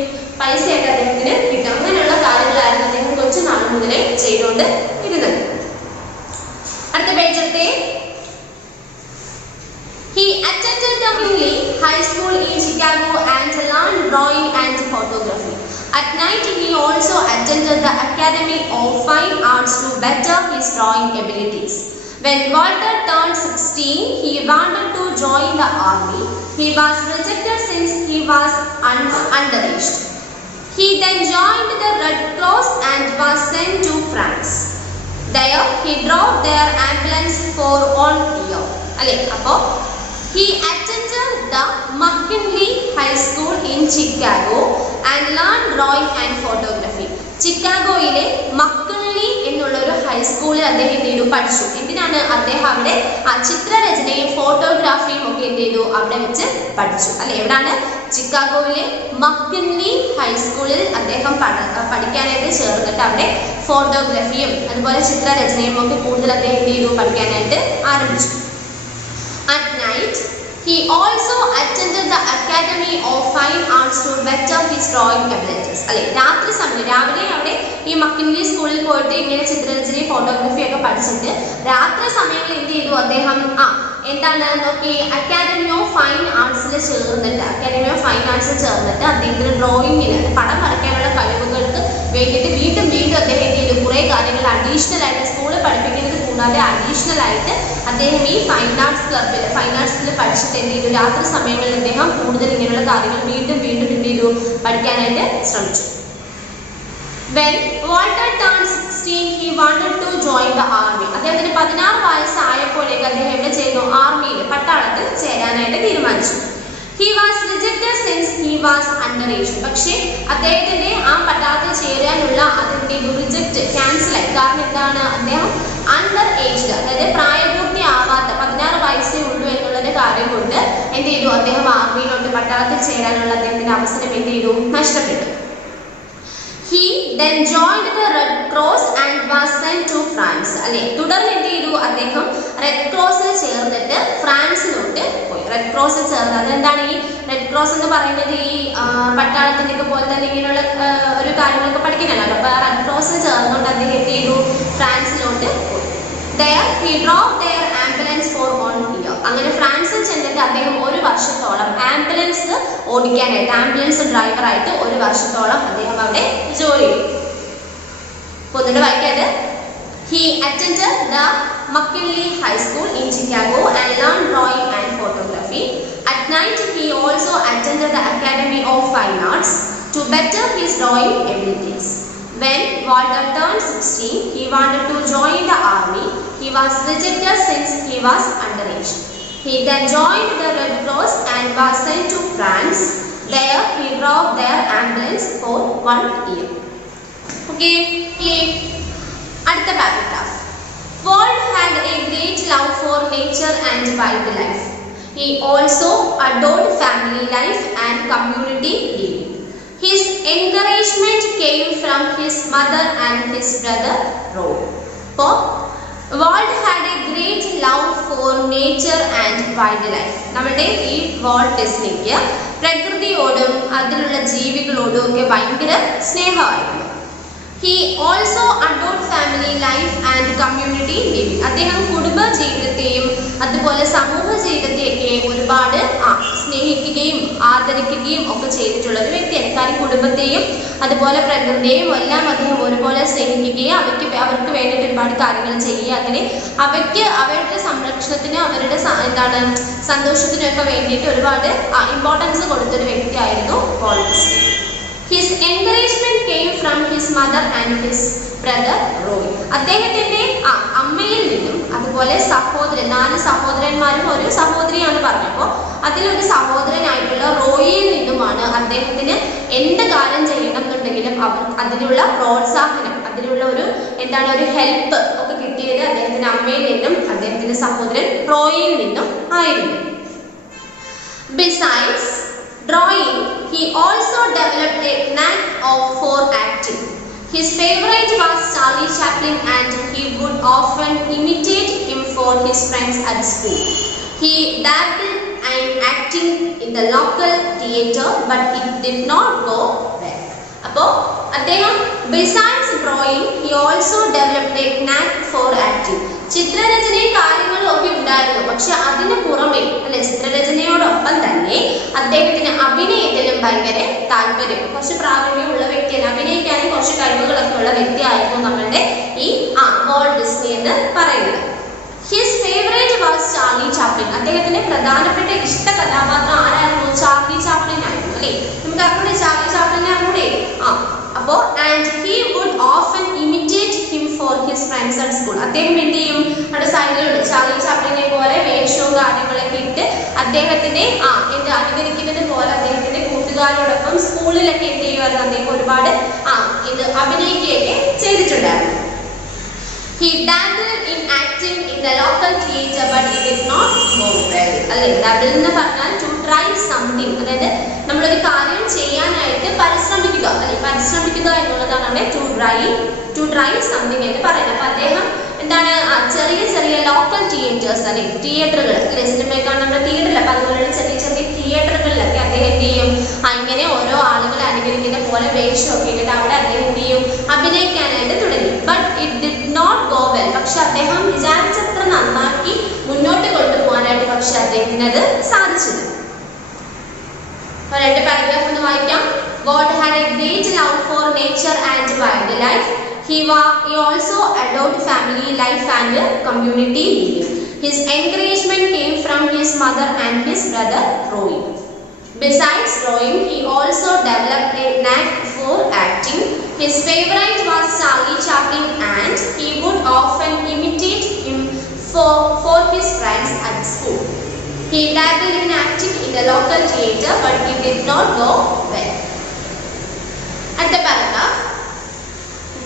പൈസയായിട്ട് അദ്ദേഹത്തിന് കിട്ടും. അങ്ങനെയുള്ള കാര്യങ്ങളായിരുന്നു അദ്ദേഹം കൊച്ചു നാൾ മുതലേ ചെയ്തുകൊണ്ട് ഇരുന്നത്. അടുത്ത പേജത്തെ He attended the McKinley High School in Chicago and learned drawing and photography. At night, he also attended the Academy of Fine Arts to better his drawing abilities. When Walter turned 16, he wanted to join the army. He was rejected since he was underage. He then joined the Red Cross and was sent to France. There, he drove their ambulance for 1 year. He attended the McKinley High School in Chicago and learned drawing and photography. ചിക്കാഗോയിലെ McKinley എന്നുള്ള ഒരു ഹൈസ്കൂളിൽ അദ്ദേഹം എന്ത് ചെയ്തു, പഠിച്ചു. എന്തിനാണ്? അദ്ദേഹം അവിടെ ചിത്രരചനയും ഫോട്ടോഗ്രാഫിയും ഒക്കെ എന്ത് ചെയ്തു, അവിടെ വെച്ച് പഠിച്ചു. അല്ലെ, എവിടാണ്? ചിക്കാഗോയിലെ മക്കിൻലി ഹൈസ്കൂളിൽ അദ്ദേഹം പഠിക്കാനായിട്ട് ചേർന്നിട്ട് അവിടെ ഫോട്ടോഗ്രാഫിയും അതുപോലെ ചിത്രരചനയും ഒക്കെ കൂടുതൽ അദ്ദേഹം എന്ത് ചെയ്തു, പഠിക്കാനായിട്ട് ആരംഭിച്ചു. At night, he also attended the Academy of Fine Arts to better his drawing abilities. അല്ലെ, രാത്രി സമയം രാവിലെ അവിടെ ഈ മക്കിൻലി സ്കൂളിൽ പോയിട്ട് ഇങ്ങനെ ചിത്രരചനയും ഫോട്ടോഗ്രാഫി ഒക്കെ പഠിച്ചിട്ട് രാത്രി സമയങ്ങളിൽ എന്ത് ചെയ്തു, അദ്ദേഹം എന്താണ് നോക്കി അക്കാദമി ഓഫ് ഫൈൻ ആർട്സിൽ ചേർന്നിട്ട് അദ്ദേഹത്തിന് ഡ്രോയിങ്ങിന് പടം വരയ്ക്കാനുള്ള കഴിവുകൾക്ക് വേണ്ടിയിട്ട് വീണ്ടും അദ്ദേഹം എന്ത് ചെയ്തു, കുറേ കാര്യങ്ങൾ അഡീഷണൽ ആയിട്ട് സ്കൂളിൽ പഠിപ്പിക്കുന്നത് കൂടാതെ അഡീഷണൽ ആയിട്ട് അദ്ദേഹം ഈ ഫൈൻ ആർട്സിൽ പഠിച്ചിട്ട് എന്ത് ചെയ്തു, രാത്രി സമയങ്ങളിൽ അദ്ദേഹം കൂടുതൽ ഇങ്ങനെയുള്ള കാര്യങ്ങൾ വീണ്ടും എന്ത് ചെയ്തു, പഠിക്കാനായിട്ട് ശ്രമിച്ചു. When Walter turned 16, he wanted to join the army. അദ്ദേഹത്തിന് 16 വയസ്സായപ്പോഴേക്ക് അദ്ദേഹം എവിടെ ചെയ്തു, ആർമിയിൽ പട്ടാളത്തിൽ ചേരാനായിട്ട് തീരുമാനിച്ചു. He was rejected since he was underage. പക്ഷേ അദ്ദേഹത്തിന്റെ ആ പട്ടാളത്തിൽ ചേരാനുള്ള അതിന്റെ റിജക്റ്റ് ക്യാൻസൽ ആയി. കാരണം എന്താണ്, അദ്ദേഹം അണ്ടർ ഏജ്ഡ്, അതായത് പ്രായപൂർത്തിയാവാത്ത 16 വയസ്സേ ഉള്ളൂ എന്നുള്ളതിന്റെ കാര്യം കൊണ്ട് എന്ത് ചെയ്തു, അദ്ദേഹം ആർമിയിലോട്ട് പട്ടാളത്തിൽ ചേരാനുള്ള അദ്ദേഹത്തിന്റെ അവസരം എന്ത് ചെയ്തു, നഷ്ടപ്പെട്ടു. He then joined the Red Cross and was sent to France. അല്ലെ, തുടർന്ന് എന്ത് ചെയ്തു, അദ്ദേഹം റെഡ് ക്രോസിൽ ചേർന്നിട്ട് ഫ്രാൻസിലോട്ട് പോയി. റെഡ് ക്രോസിൽ ചേർന്ന്, അതെന്താണ് ഈ റെഡ് ക്രോസ് എന്ന് പറയുന്നത്, ഈ പട്ടാളത്തിന്റെ ഒക്കെ പോലെ തന്നെ ഇങ്ങനെയുള്ള ഒരു കാര്യങ്ങളൊക്കെ പഠിക്കാനല്ലോ. അപ്പൊ റെഡ് ക്രോസിൽ ചേർന്നുകൊണ്ട് അദ്ദേഹം എന്ത് ചെയ്തു, ഫ്രാൻസിലോട്ട് പോയി. There he drove their ambulance for 1 year. അങ്ങനെ ഫ്രാൻസിൽ ചെന്നിട്ട് അദ്ദേഹം 1 വർഷത്തോളം ആംബുലൻസ് ഓടിക്കാനായിട്ട്, ആംബുലൻസ് ഡ്രൈവറായിട്ട് 1 വർഷത്തോളം അദ്ദേഹം അവിടെ ജോലി ചെയ്തു. പൊതുവെ വായിക്കാതെ, he attended the McKinley High School in Chicago and learned drawing and photography. At night he also attended the Academy of Fine Arts to better his drawing abilities. When Walter turned 16, he wanted to join the army. He was rejected since he was underage. He then joined the Red Cross and was sent to France. There he drove their ambulance for 1 year. Okay. அடுத்த paragraph. Walt had a great love for nature and wildlife. He also adored family life and community living. His encouragement came from his mother and his brother Roy. Walt had a great love for nature and wildlife. നമ്മുടെ ഈ Walt ഡിസ്നിക്ക് പ്രകൃതിയോടും അതിലുള്ള ജീവികളോടും ഒക്കെ ഭയങ്കര സ്നേഹമായിരുന്നു. He also adored family life and community living. അദ്ദേഹം കുടുംബ ജീവിതത്തെയും അതുപോലെ സമൂഹ ജീവിതത്തെയൊക്കെ ഒരുപാട് സ്നേഹിക്കുകയും ആദരിക്കുകയും ഒക്കെ ചെയ്തിട്ടുള്ള ഒരു വ്യക്തിയാണ്. കാരണം കുടുംബത്തെയും അതുപോലെ പ്രകൃതിയെയും എല്ലാം അദ്ദേഹം ഒരുപോലെ സ്നേഹിക്കുകയും അവർക്ക് വേണ്ടിയിട്ട് ഒരുപാട് കാര്യങ്ങൾ ചെയ്യുക, അങ്ങനെ അവരുടെ സംരക്ഷണത്തിന് അവരുടെ സന്തോഷത്തിനും ഒക്കെ വേണ്ടിയിട്ട് ഒരുപാട് ഇമ്പോർട്ടൻസ് കൊടുത്തൊരു വ്യക്തിയായിരുന്നു Walt Disney. His encouragement came from his mother and his brother Roy. അദ്ദേഹത്തിന്റെ അമ്മയിൽ നിന്നും അതുപോലെ 4 സഹോദരന്മാരും 1 സഹോദരിയാണ് പറഞ്ഞപ്പോൾ അതിലൊരു സഹോദരനായിട്ടുള്ള റോയിയിൽ നിന്നുമാണ് അദ്ദേഹത്തിന് എന്ത് കാര്യം ചെയ്യണം എന്നുണ്ടെങ്കിലും അതിനുള്ള പ്രോത്സാഹനം, അതിനുള്ള ഒരു ഹെൽപ്പ് ഒക്കെ കിട്ടിയത് അദ്ദേഹത്തിന്റെ അമ്മയിൽ നിന്നും അദ്ദേഹത്തിന്റെ സഹോദരൻ റോയിയിൽ നിന്നും ആയിരുന്നു. Besides drawing, he also developed a knack for acting. His favorite was Charlie Chaplin and he would often imitate him for his friends at school. He dabbled in acting in the local theatre but it did not go well. അപ്പോൾ അദ്ദേഹം besides drawing, he also developed a knack for acting. ചിത്രരചനയും കാര്യങ്ങളും ഒക്കെ ഉണ്ടായിരുന്നു, പക്ഷെ അതിന് പുറമെ ചിത്രരചനയോടൊപ്പം തന്നെ അദ്ദേഹത്തിന് അഭിനയത്തിലും ഭയങ്കര താല്പര്യം, കുറച്ച് പ്രാവീണ്യമുള്ള വ്യക്തിയാണ്. അഭിനയിക്കാനും കുറച്ച് കഴിവുകളൊക്കെ ഉള്ള വ്യക്തിയായിരുന്നു നമ്മളുടെ ഈ വാൾട്ട് ഡിസ്നി എന്ന് പറയുന്നത്. His favourite was Charlie Chaplin. അദ്ദേഹത്തിന്റെ പ്രധാനപ്പെട്ട ഇഷ്ട കഥാപാത്രം ആരായിരുന്നു? ചാർലി ചാപ്ലിൻ ആയിരുന്നു. അല്ലേ, നമുക്ക് അറിഞ്ഞൂടെ ചാർലി ചാപ്ലിനെ അറിഞ്ഞൂടെ? അപ്പോൾ and he would often imitate him for his friends at school. അദ്ദേഹം എന്ത് ചെയ്യും, അവിടെ സൈഡിലുണ്ട് ചാർലി ചാപ്ലിനെ പോലെ വേഷവും കാര്യങ്ങളൊക്കെ ഇട്ട് അദ്ദേഹത്തിന്റെ അനുകരിക്കുന്നത് പോലെ അദ്ദേഹത്തിന്റെ കൂട്ടുകാരോടൊപ്പം സ്കൂളിലൊക്കെ എന്ത് ചെയ്യുമായിരുന്നു, അദ്ദേഹം ഒരുപാട് അഭിനയിക്കുകയൊക്കെ ചെയ്തിട്ടുണ്ടായിരുന്നു. He dabbled in acting in the local theatre but it did not go well. അല്ലെ, dabble എന്ന് പറഞ്ഞാൽ to try something, അതായത് നമ്മളൊരു കാര്യം ചെയ്യാനായിട്ട് പരിശ്രമിക്കുക, അല്ലെ, പരിശ്രമിക്കുക എന്നുള്ളതാണ് അവിടെ to try something എന്ന് പറയുന്നത്. അപ്പൊ അദ്ദേഹം എന്താണ്, ചെറിയ ലോക്കൽ തിയേറ്റേഴ്സ്, അല്ലെ, തിയേറ്ററുകൾ, സിനിമയൊക്കെ നമ്മുടെ തിയേറ്ററിൽ, അപ്പൊ അതുപോലെയുള്ള ചെറിയ തിയേറ്ററുകളിലൊക്കെ അദ്ദേഹം എന്ത് ചെയ്യും, ഇങ്ങനെ ഓരോ ആളുകളെ അനുകരിക്കുന്ന പോലെ വേഷമൊക്കെ ഇട്ടിട്ട് അവിടെ അദ്ദേഹം എന്ത് ചെയ്യും, അഭിനയിക്കാനായിട്ട് തുടങ്ങി. But it did not go well. പക്ഷെ അദ്ദേഹം വിചാരിച്ചത്ര നന്നാക്കി മുന്നോട്ട് കൊണ്ടുപോകാനായിട്ട് പക്ഷെ അദ്ദേഹത്തിന് അത് സാധിച്ചില്ല. 2 പാരഗ്രാഫ് ഒന്ന് വായിക്കാം. God had a great love for nature and wildlife. He also adored family life and community living. His encouragement came from his mother and his brother Roy. Besides drawing, he also developed a knack for acting. His favorite was Charlie Chaplin and he would often imitate him for his friends at school. He dabbled in acting in the local theatre, but it did not go well. At the paragraph,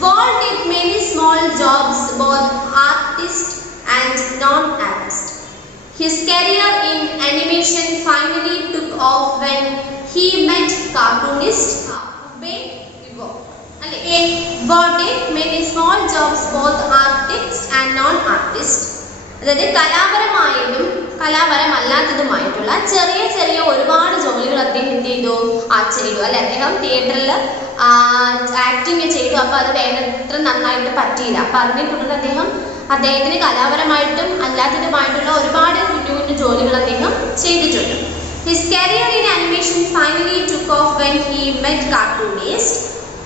Walt did many small jobs, both artist and non-artist. His career in animation finally took off when he met cartoonist Ube Iwo. Walt did many small jobs, both artist and non-artist. അതായത് കലാപരമായതും കലാപരമല്ലാത്തതുമായിട്ടുള്ള ചെറിയ ചെറിയ ഒരുപാട് ജോലികൾ അദ്ദേഹം എന്ത് ചെയ്തു ചെയ്തു അല്ലെ. അദ്ദേഹം തിയേറ്ററിൽ ആക്ടിങ് ചെയ്തു. അപ്പോൾ അത് വേണ്ടത്ര നന്നായിട്ട് പറ്റിയില്ല. അപ്പോൾ അതിനെ തുടർന്ന് അദ്ദേഹത്തിന് കലാപരമായിട്ടും അല്ലാത്തതുമായിട്ടുള്ള ഒരുപാട് കുഞ്ഞു കുഞ്ഞു ജോലികൾ അദ്ദേഹം ചെയ്തിട്ടുണ്ട്. His career in animation finally took off when he met cartoonist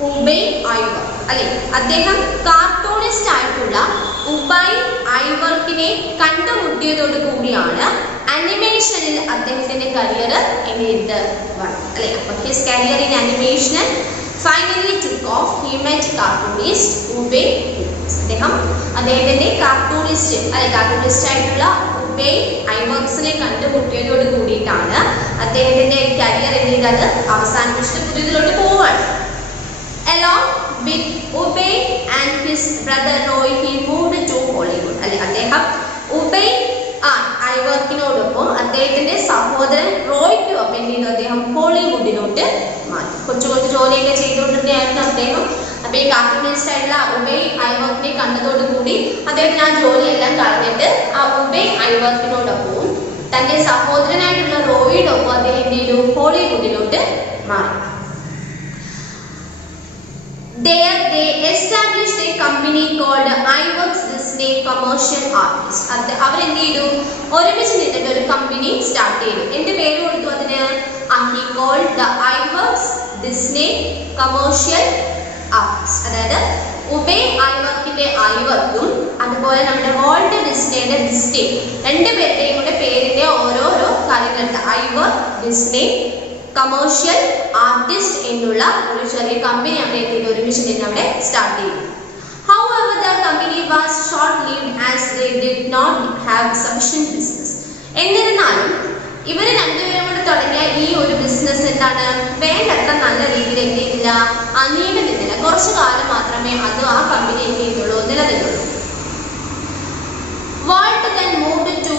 Ube Iwer. അല്ലെ, അദ്ദേഹം കാർട്ടൂണിസ്റ്റ് ആയിട്ടുള്ള ഉബൈ ഐവർക്കിനെ കണ്ടുമുട്ടിയതോട് കൂടിയാണ് അനിമേഷനിൽ അദ്ദേഹത്തിന്റെ കരിയർ എങ്ങനെയുണ്ട് വന്നത് അല്ലെ. അപ്പോൾ his career in animation finally took off. He met cartoonist Ube. അദ്ദേഹത്തിന്റെ കാർട്ടൂണിസ്റ്റ് ആയിട്ടുള്ള ഉബൈ ഐവർക്സിനെ കണ്ടുമുട്ടിയതോട് കൂടിയിട്ടാണ് അദ്ദേഹത്തിന്റെ കരിയർ എന്നത് അവസാനിപ്പിച്ചിട്ട് പുതിയതിലോട്ട് പോവാണ്. Along with Ube and his brother Roy, he moved to Hollywood. അല്ലെ, അദ്ദേഹം ഉബൈ ഐവർക്കിനോടൊപ്പം അദ്ദേഹത്തിന്റെ സഹോദരൻ റോയ്ക്കും ഒപ്പം എന്ത് ചെയ്തു, അദ്ദേഹം ഹോളിവുഡിലോട്ട് മാറി. കൊച്ചു കൊച്ചു ജോലിയൊക്കെ ചെയ്തുകൊണ്ടിരുന്നായിരുന്നു അദ്ദേഹം. അപ്പൊ ഈ കാർട്ടൂണിസ്റ്റ് ആയിട്ടുള്ള ഉബൈ ഐവർക്കിനെ കണ്ടതോടുകൂടി അദ്ദേഹത്തിന് ആ ജോലിയെല്ലാം കളഞ്ഞിട്ട് ആ ഉബൈ ഐവർക്കിനോടൊപ്പവും തന്റെ സഹോദരനായിട്ടുള്ള റോയിയോടൊപ്പം അദ്ദേഹം എന്ത് ചെയ്തു, ഹോളിവുഡിലോട്ട് മാറി. There they established a company called Iwerks Disney Commercial Artists. അവർ എന്ത് ചെയ്തു, ഒരുമിച്ച് നിന്നിട്ട് ഒരു കമ്പനി സ്റ്റാർട്ട് ചെയ്തു. എന്ത് പേര് കൊടുത്തു അതിന്? He called the Iwerks Disney Commercial Artists. അതായത് ഉബൈ ഐവർക്കിന്റെ ഐവർക്കും അതുപോലെ നമ്മുടെ വാൾട്ട് ഡിസ്നിയുടെ ഡിസ്നി രണ്ടുപേരുടെയും കൂടെ പേരിന്റെ ഓരോരോ കാര്യങ്ങളുണ്ട്. ഐവർ ഡിസ്നി കമേഴ്ഷ്യൽ ആർട്ടിസ്റ്റ് എന്നുള്ള ഒരു ചെറിയ കമ്പനി അവിടെ ഒരുമിച്ച് നിന്ന് അവിടെ സ്റ്റാർട്ട് ചെയ്തു. However, the company was short-lived as they did not have sufficient business. എന്നിരുന്നാലും ഇവർ രണ്ടുപേരും കൂടെ തുടങ്ങിയ ഈ ഒരു ബിസിനസ് എന്താണ്, വേണ്ടത്ര നല്ല രീതിയിൽ എന്ത് ചെയ്തില്ല, നീണ്ടു നിന്നില്ല. കുറച്ചു കാലം മാത്രമേ അത് ആ കമ്പനി എന്ത് ചെയ്തുള്ളൂ, നിലനിന്നുള്ളൂ. Walt then moved to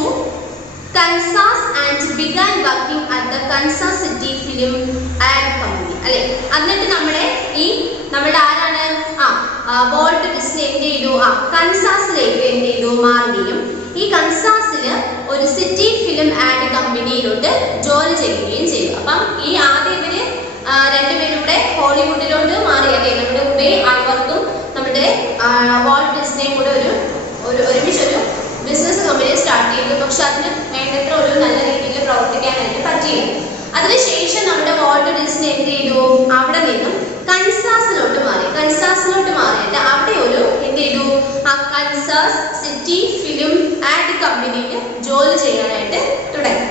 Kansas and began working at the Kansas City Film Ad Company. അല്ലെ, എന്നിട്ട് നമ്മുടെ ആരാണ് വോൾട്ട് ഡിസ്നി എന്ത് ചെയ്തു, കൻസാസിലേക്ക് എന്ത് ചെയ്തു മാറുകയും ഈ കൻസാസില് ഒരു സിറ്റി ഫിലിം ആഡ് കമ്പനിയിലോട്ട് ജോലി ചെയ്യുകയും ചെയ്തു. അപ്പം ഈ ആദ്യം ഇവര് രണ്ടുപേരുടെ ഹോളിവുഡിലോട്ട് മാറിയല്ലേ, നമ്മുടെ ഉബൈ ഐവർക്കും നമ്മുടെ വോൾട്ട് ഡിസ്നിയും കൂടെ ഒരുമിച്ചൊരു ബിസിനസ് കമ്പനി സ്റ്റാർട്ട് ചെയ്തു. പക്ഷെ അതിന് വേണ്ടത്ര ഒരു നല്ല രീതിയിൽ പ്രവർത്തിക്കാനായിട്ട് പറ്റിയില്ല. അതിനുശേഷം നമ്മുടെ വോൾട്ട് ഡിസ്നി എന്ത് ചെയ്തു, അവിടെ നിന്നും കൻസാസിലോട്ട് മാറിയിട്ട് അവിടെ ഒരു എന്ത് ചെയ്തു, ആ കൻസാസ് സിറ്റി ഫിലിം ആഡ് കമ്പനിയിൽ ജോലി ചെയ്യാനായിട്ട് തുടങ്ങി.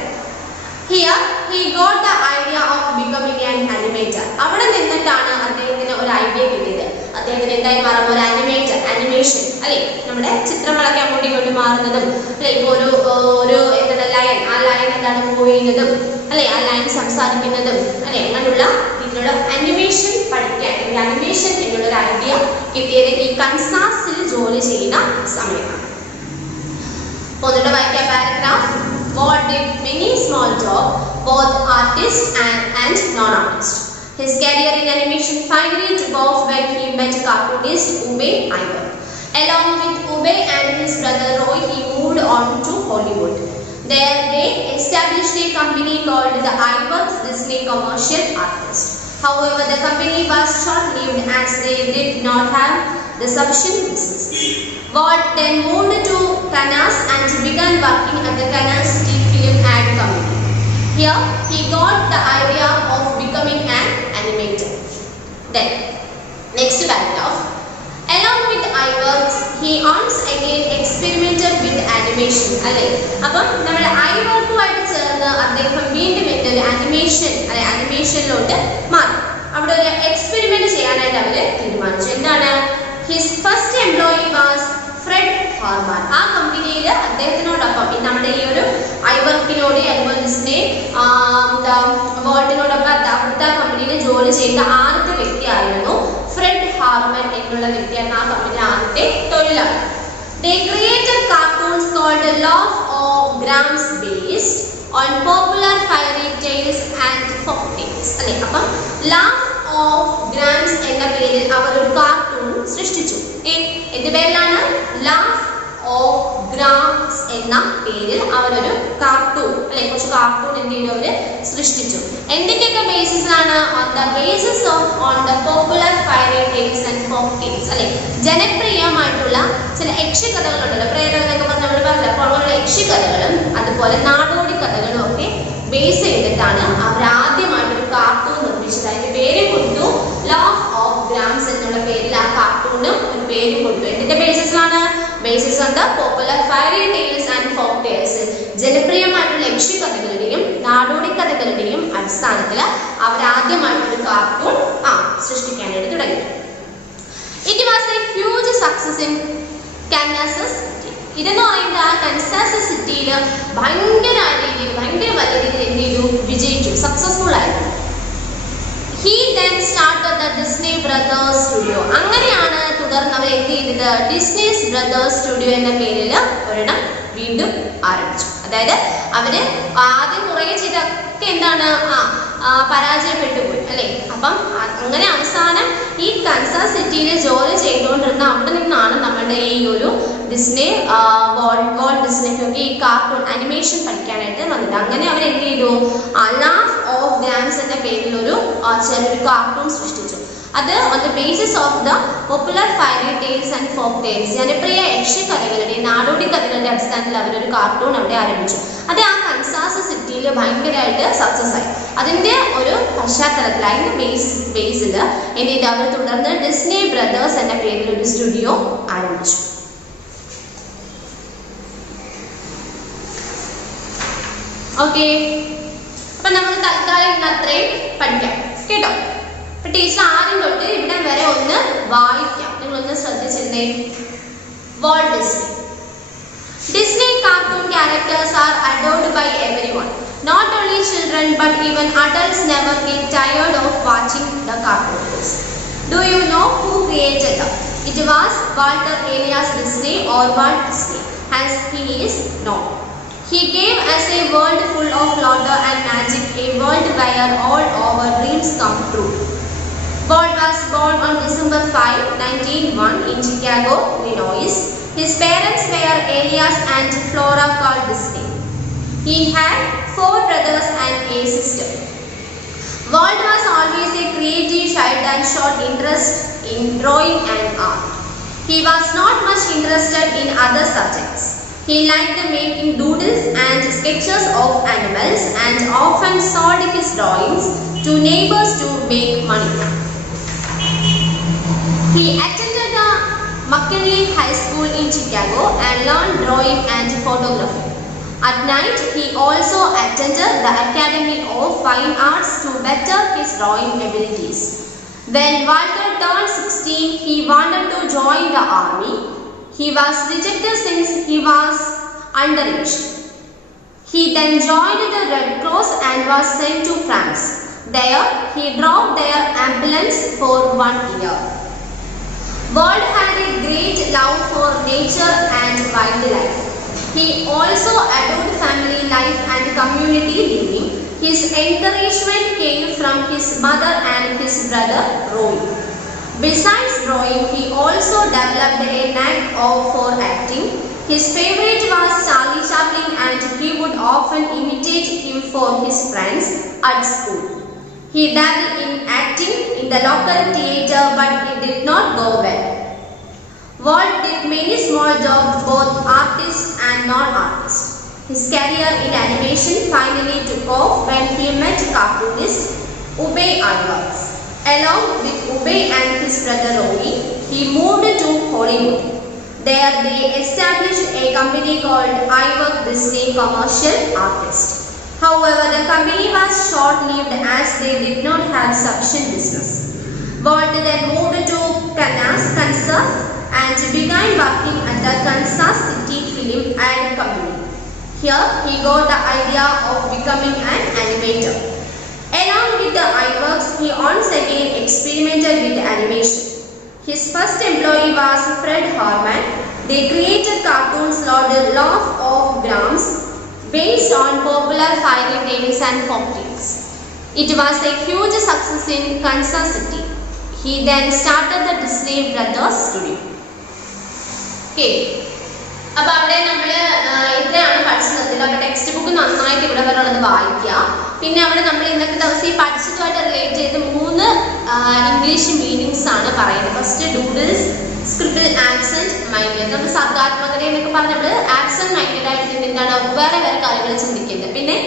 Here he got the idea of becoming an animator. അവിടെ നിന്നിട്ടാണ് അദ്ദേഹത്തിന് ഒരു ഐഡിയ കിട്ടിയത്. അദ്ദേഹത്തിന് എന്തായി മാറാം, ഒരു അനിമേഷൻ അല്ലെ, നമ്മുടെ ചിത്രങ്ങളൊക്കെ അങ്ങോട്ടും ഇങ്ങോട്ടും മാറുന്നതും അല്ലെ, ഇപ്പൊ ഒരു എന്താണ് ലയൻ, ആ ലയൻ എന്താണ് മൂവ് ചെയ്യുന്നതും അല്ലെ, ആ ലയൻ സംസാരിക്കുന്നതും അല്ലെ, അങ്ങനെയുള്ള ഇതിനുള്ള അനിമേഷൻ പഠിക്കാൻ അനിമേഷൻ എന്നുള്ള ഒരു ഐഡിയ കിട്ടിയത് ഈ കൻസാസിൽ ജോലി ചെയ്യുന്ന സമയത്താണ്. ഒന്നുകൂടെ വായിക്കാം paragraph. Walt did many small jobs, both artist and non-artist. His career in animation finally took off when he met cartoonist Ube Iwer. Along with Ube and his brother Roy, he moved on to Hollywood. There they established a company called the Iwerks Disney Commercial Artists. However, the company was short-lived as they did not have the sufficient business. Walt then moved to Kansas and began working at the Kansas City Film Ad Company. Here, he got the idea of becoming an animator. Then, next paragraph. Along അല്ലേ? അപ്പം നമ്മൾ ഐവർക്കുമായിട്ട് ചേർന്ന് അദ്ദേഹം വീണ്ടും ഒരു അനിമേഷനിലോട്ട് മാറി. അവിടെ ഒരു എക്സ്പെരിമെന്റ് ചെയ്യാനായിട്ട് അവര് തീരുമാനിച്ചു. എന്താണ്? His first employee was Fred Harman. ആ കമ്പനിയിൽ അദ്ദേഹത്തിനോടൊപ്പം നമ്മുടെ ഈ ഒരു ഐവർക്കിനോട് അതുപോലെ ഡിസ്നെ വോൾട്ടിനോടൊപ്പം അവിടുത്തെ കമ്പനിയിൽ ജോലി ചെയ്ത ആദ്യത്തെ വ്യക്തിയായിരുന്നു ഫ്രെഡ് ഹാർമൻ എന്നുള്ള വ്യക്തിയാണ് ആ കമ്പനിയുടെ ആദ്യത്തെ തൊഴിലാളി. They created cartoons called Laugh of Grams based on popular fairy tales and folk tales. അല്ലേ? അപ്പം Laugh of Grams എന്ന പേരിൽ അവർ ഒരു കാർട്ടൂൺ സൃഷ്ടിച്ചു. എന്ത് പേരിലാണ്? Laugh of Grams എന്ന പേരിൽ അവരൊരു കാർട്ടൂൺ അല്ലെ കുറച്ച് കാർട്ടൂൺ എന്ത് ചെയ്തു അവര് സൃഷ്ടിച്ചു. എന്തിന്റെയൊക്കെ ബേസിസിലാണ്? on the popular fairy tales and folk tales. അല്ലെ? ജനപ്രിയമായിട്ടുള്ള ചില യക്ഷിക്കഥകളുണ്ടല്ലോ, പ്രേതങ്ങളൊക്കെ നമ്മൾ പറഞ്ഞില്ല, അപ്പോൾ അങ്ങനെയുള്ള യക്ഷിക്കഥകളും അതുപോലെ നാടോടി കഥകളും ഒക്കെ ബേസ് ചെയ്തിട്ടാണ് അവർ ആദ്യമായിട്ടൊരു കാർട്ടൂൺ നിർമ്മിച്ചത്. അതിന്റെ പേര് കൊടുത്തു Laugh of Grams എന്നുള്ള പേരിൽ ആ കാർട്ടൂണും ഒരു പേര് കൊടുത്തു. എന്തിന്റെ ബേസിസിലാണ്? Basis on the popular fairy tales and folk tales. ജനപ്രിയമായിട്ടുള്ള യക്ഷിക്കഥകളുടെയും നാടോടി കഥകളുടെയും അടിസ്ഥാനത്തിൽ അവർ ആദ്യമായിട്ടൊരു കാർട്ടൂൺ സൃഷ്ടിക്കാനായിട്ട് തുടങ്ങി. It was a huge success in Kansas City. ഇതെന്ന് പറയുന്നത് ആ കൻസാസ് സിറ്റിയിൽ ഭയങ്കര വലിയ രീതിയിൽ എന്ത് ചെയ്തു? വിജയിച്ചു, സക്സസ്ഫുൾ ആയിരുന്നു. He then started the Disney Brothers Studio. അങ്ങനെയാണ് തുടർന്ന് അവർ എന്ത് ചെയ്തത്? ഡിസ്നീസ് ബ്രദേഴ്സ് സ്റ്റുഡിയോ എന്ന പേരിൽ ഒരെണ്ണം വീണ്ടും ആരംഭിച്ചു. അതായത് അവര് ആദ്യം കുറേ ചെയ്തൊക്കെ എന്താണ് പരാജയപ്പെട്ടു പോയി അല്ലേ? അപ്പം അങ്ങനെ അവസാനം ഈ കൻസാസ് സിറ്റിയിൽ ജോലി ചെയ്തുകൊണ്ടിരുന്ന അവിടെ നിന്നാണ് നമ്മളുടെ ഈ ഒരു ഡിസ്നെ വോൾട്ട് ഡിസ്നെക്കൊക്കെ ഈ കാർട്ടൂൺ അനിമേഷൻ പഠിക്കാനായിട്ട് വന്നത്. അങ്ങനെ അവർ എന്ത് ചെയ്തു? Laugh of Grams എന്ന പേരിൽ ഒരു ചെറിയൊരു കാർട്ടൂൺ സൃഷ്ടിച്ചു. അത് on the basis of the popular fairy tales and folk tales, ജനപ്രിയ യക്ഷിക്കഥകളുടെയും നാടോടി കഥകളുടെ അടിസ്ഥാനത്തിൽ അവരൊരു കാർട്ടൂൺ അവിടെ ആരംഭിച്ചു. അത് ആ കൻസാസ് സിറ്റിയിൽ ഭയങ്കരമായിട്ട് സക്സസ് ആയി. അതിന്റെ ഒരു പശ്ചാത്തലത്തിൽ അതിന്റെ ബേസിൽ എന്ത് ചെയ്തു? അവർ തുടർന്ന് ഡിസ്നി ബ്രദേഴ്സ് എന്ന പേരിൽ ഒരു സ്റ്റുഡിയോ ആരംഭിച്ചു. ഓക്കെ, അപ്പൊ നമ്മൾ തൽക്കാലം ഇന്ന് അത്രയും പഠിക്കാം കേട്ടോ. അപ്പൊ ടീച്ചർ ആദ്യം തൊട്ട് ഇവിടെ വരെ ഒന്ന് വായിക്കാം, നിങ്ങളൊന്ന് ശ്രദ്ധിച്ചിരുന്നേ. Walt Disney. Disney cartoon characters are adored by everyone. Not only children but even adults never get tired of watching the cartoons. Do you know who created them? It was Walter Elias Disney or Walt Disney as he is known. He gave us a world full of laughter and magic, a world where all our dreams come true. Walt was born on December 5, 1901 in Chicago, Illinois. His parents were Elias and Flora Carl Disney. He had 4 brothers and a sister. Walt was always a creative child and showed interest in drawing and art. He was not much interested in other subjects. He liked making doodles and sketches of animals and often sold his drawings to neighbors to make money. He attended the McKinley High School in Chicago and learned drawing and photography. At night, he also attended the Academy of Fine Arts to better his drawing abilities. When Walter turned 16, he wanted to join the army. He was rejected since he was underage. He then joined the Red Cross and was sent to France. There, he drove their ambulance for 1 year. Walt had a great love for nature and wildlife. He also adored family life and community living. His encouragement came from his mother and his brother Roy. Besides drawing, he also developed a knack for acting. His favorite was Charlie Chaplin and he would often imitate him for his friends at school. He dabbled in acting in the local theatre but it did not go well. Walt did many small jobs, both artist and non-artist. His career in animation finally took off when he met cartoonist Ube Iwerks. Along with Ube and his brother Roy, he moved to Hollywood. There they established a company called Iwerk Disney Commercial Artists. However, the company was short-lived as they did not have sufficient business. Walt then moved to Kansas and began working at the Kansas City Film and Company. Here, he got the idea of becoming an animator. Along with the Iwerks, he once again experimented with animation. His first employee was Fred Harman. They created cartoons called Laugh of Grams based on popular fairy tales and folktales. It was a huge success in Kansas City. He then started the Disney Brothers Studio. Okay. അപ്പോൾ അവിടെ നമ്മൾ ഇത്രയാണ് പഠിച്ചു നിർത്തിയത്. അപ്പോൾ text book നന്നായിട്ട് ഇവിടെ വരെയുള്ളത് വായിക്കുക. പിന്നെ അവിടെ നമ്മൾ ഇന്നത്തെ ദിവസം ഈ പഠിച്ചതുമായിട്ട് റിലേറ്റ് ചെയ്ത് 3 ഇംഗ്ലീഷ് മീനിങ്സ് ആണ് പറയുന്നത്. First doodles, scribble, absent minded. നമ്മൾ സർഗാത്മകത എന്നൊക്കെ പറഞ്ഞ് നമ്മൾ ആബ്സെന്റ് മൈൻഡഡ് ആയിട്ട് എന്താണ് വേറെ കാര്യങ്ങൾ ചിന്തിക്കുന്നത്. പിന്നെ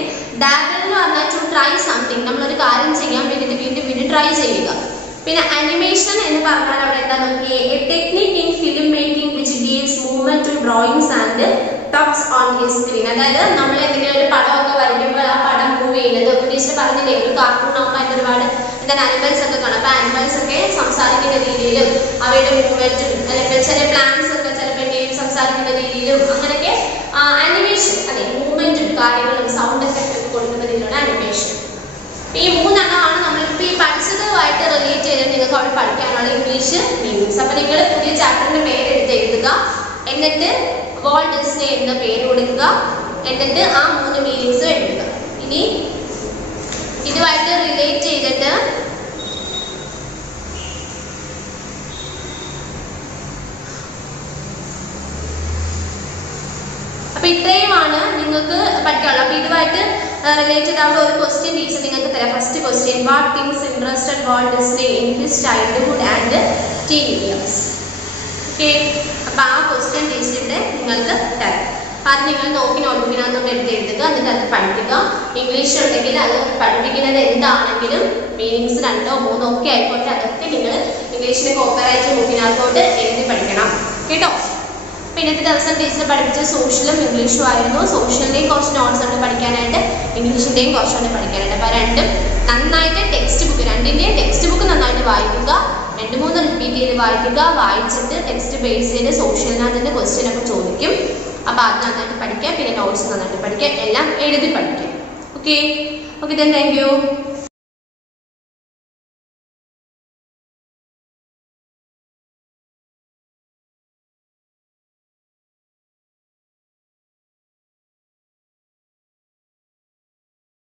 ഡാബിൾ എന്ന് പറഞ്ഞാൽ ടു ട്രൈ സംതിങ്, നമ്മളൊരു കാര്യം ചെയ്യാൻ വേണ്ടിയിട്ട് വീണ്ടും ട്രൈ ചെയ്യുക. പിന്നെ അനിമേഷൻ എന്ന് പറഞ്ഞാൽ അവിടെ എന്താ നോക്കിയേ, a technique in film making which gives movement to drawings and tops on his screen. അതായത് നമ്മൾ എന്തെങ്കിലും ഒരു പടമൊക്കെ വരയ്ക്കുമ്പോൾ ആ പടം മൂവ് ചെയ്യുന്നത് ടീച്ചർ പറഞ്ഞില്ലേ, ഒരു കാർട്ടൂൺ ആകുമ്പോൾ അതിന് ഒരുപാട് എന്താണ് ആനിമൽസ് ഒക്കെ കാണാം. അപ്പോൾ ആനിമൽസ് ഒക്കെ സംസാരിക്കുന്ന രീതിയിലും അവയുടെ മൂവ്മെന്റും അല്ലെങ്കിൽ ചില പ്ലാന്റ്സ് ഒക്കെ ചിലപ്പോൾ എന്തെങ്കിലും സംസാരിക്കുന്ന രീതിയിലും അങ്ങനെയൊക്കെ ആനിമേഷൻ, അല്ലെ മൂവ്മെന്റും കാര്യങ്ങളും സൗണ്ട് എഫക്റ്റ് ഒക്കെ കൊടുക്കുന്ന രീതിയിലാണ് ആനിമേഷൻ. ഈ 3 എണ്ണമാണ് നമ്മളിപ്പോൾ ഈ പഠിച്ചതുമായിട്ട് റിലേറ്റ് ചെയ്ത് നിങ്ങൾക്ക് അവിടെ പഠിക്കാനുള്ള ഇംഗ്ലീഷ് മീനിങ്സ്. അപ്പോൾ നിങ്ങൾ പുതിയ ചാപ്റ്ററിന്റെ പേര് എടുത്ത് എഴുതുക, എന്നിട്ട് വാൾട്ട് ഡിസ്നി എന്ന പേര് കൊടുക്കുക, എന്നിട്ട് ആ 3 മീനിങ്സും എഴുതുക. ഇനി ഇതുമായിട്ട് റിലേറ്റ് ചെയ്തിട്ട് അപ്പോൾ ഇത്രയുമാണ് നിങ്ങൾക്ക് പഠിക്കാനുള്ളത്. അപ്പോൾ ഇതുമായിട്ട് റിലേറ്റഡ് ആവുന്ന ഒരു ക്വസ്റ്റ്യൻ ടീച്ചർ നിങ്ങൾക്ക് തരാം. First question, what things interested Walt Disney in his childhood and teen years. Okay, അപ്പോൾ ആ ക്വസ്റ്റ്യൻ ടീച്ചർ ഇവിടെ നിങ്ങൾക്ക് തരാം. അത് നിങ്ങൾ നോക്കി നോട്ട്ബുക്കിനകത്തോട്ട് എടുത്ത് എഴുതുക, എന്നിട്ട് അത് പഠിക്കുക. ഇംഗ്ലീഷ് ഉണ്ടെങ്കിൽ അത് പഠിപ്പിക്കുന്നത് എന്താണെങ്കിലും മീനിങ്സ് 2 3 ഒക്കെ ആയിക്കോട്ടെ, അതൊക്കെ നിങ്ങൾ ഇംഗ്ലീഷിൻ്റെ കോപ്പറേറ്റ് ബുക്കിനകത്തോട്ട് എഴുതി പഠിക്കണം കേട്ടോ. അപ്പോൾ ഇന്നത്തെ ദിവസം ടീച്ചർ പഠിപ്പിച്ച സോഷ്യലും ഇംഗ്ലീഷും ആയിരുന്നു. സോഷ്യലിൻ്റെയും കുറച്ച് നോട്ട്സ് ഉണ്ട് പഠിക്കാനായിട്ട്, ഇംഗ്ലീഷിൻ്റെയും കുറച്ചുണ്ട് പഠിക്കാനായിട്ട്. അപ്പോൾ രണ്ടും നന്നായിട്ട് ടെക്സ്റ്റ് ബുക്ക്, രണ്ടിൻ്റെയും ടെക്സ്റ്റ് ബുക്ക് നന്നായിട്ട് വായിക്കുക, 2-3 റിപ്പീറ്റ് ചെയ്ത് വായിക്കുക. വായിച്ചിട്ട് ടെക്സ്റ്റ് ബേസ് ചെയ്ത് സോഷ്യലിനകത്ത് ക്വസ്റ്റ്യൻ ഒക്കെ ചോദിക്കും. അപ്പോൾ അത് നന്നായിട്ട് പഠിക്കുക, പിന്നെ നോട്ട്സ് നന്നായിട്ട് പഠിക്കുക, എല്ലാം എഴുതി പഠിക്കുക. Okay, thank you.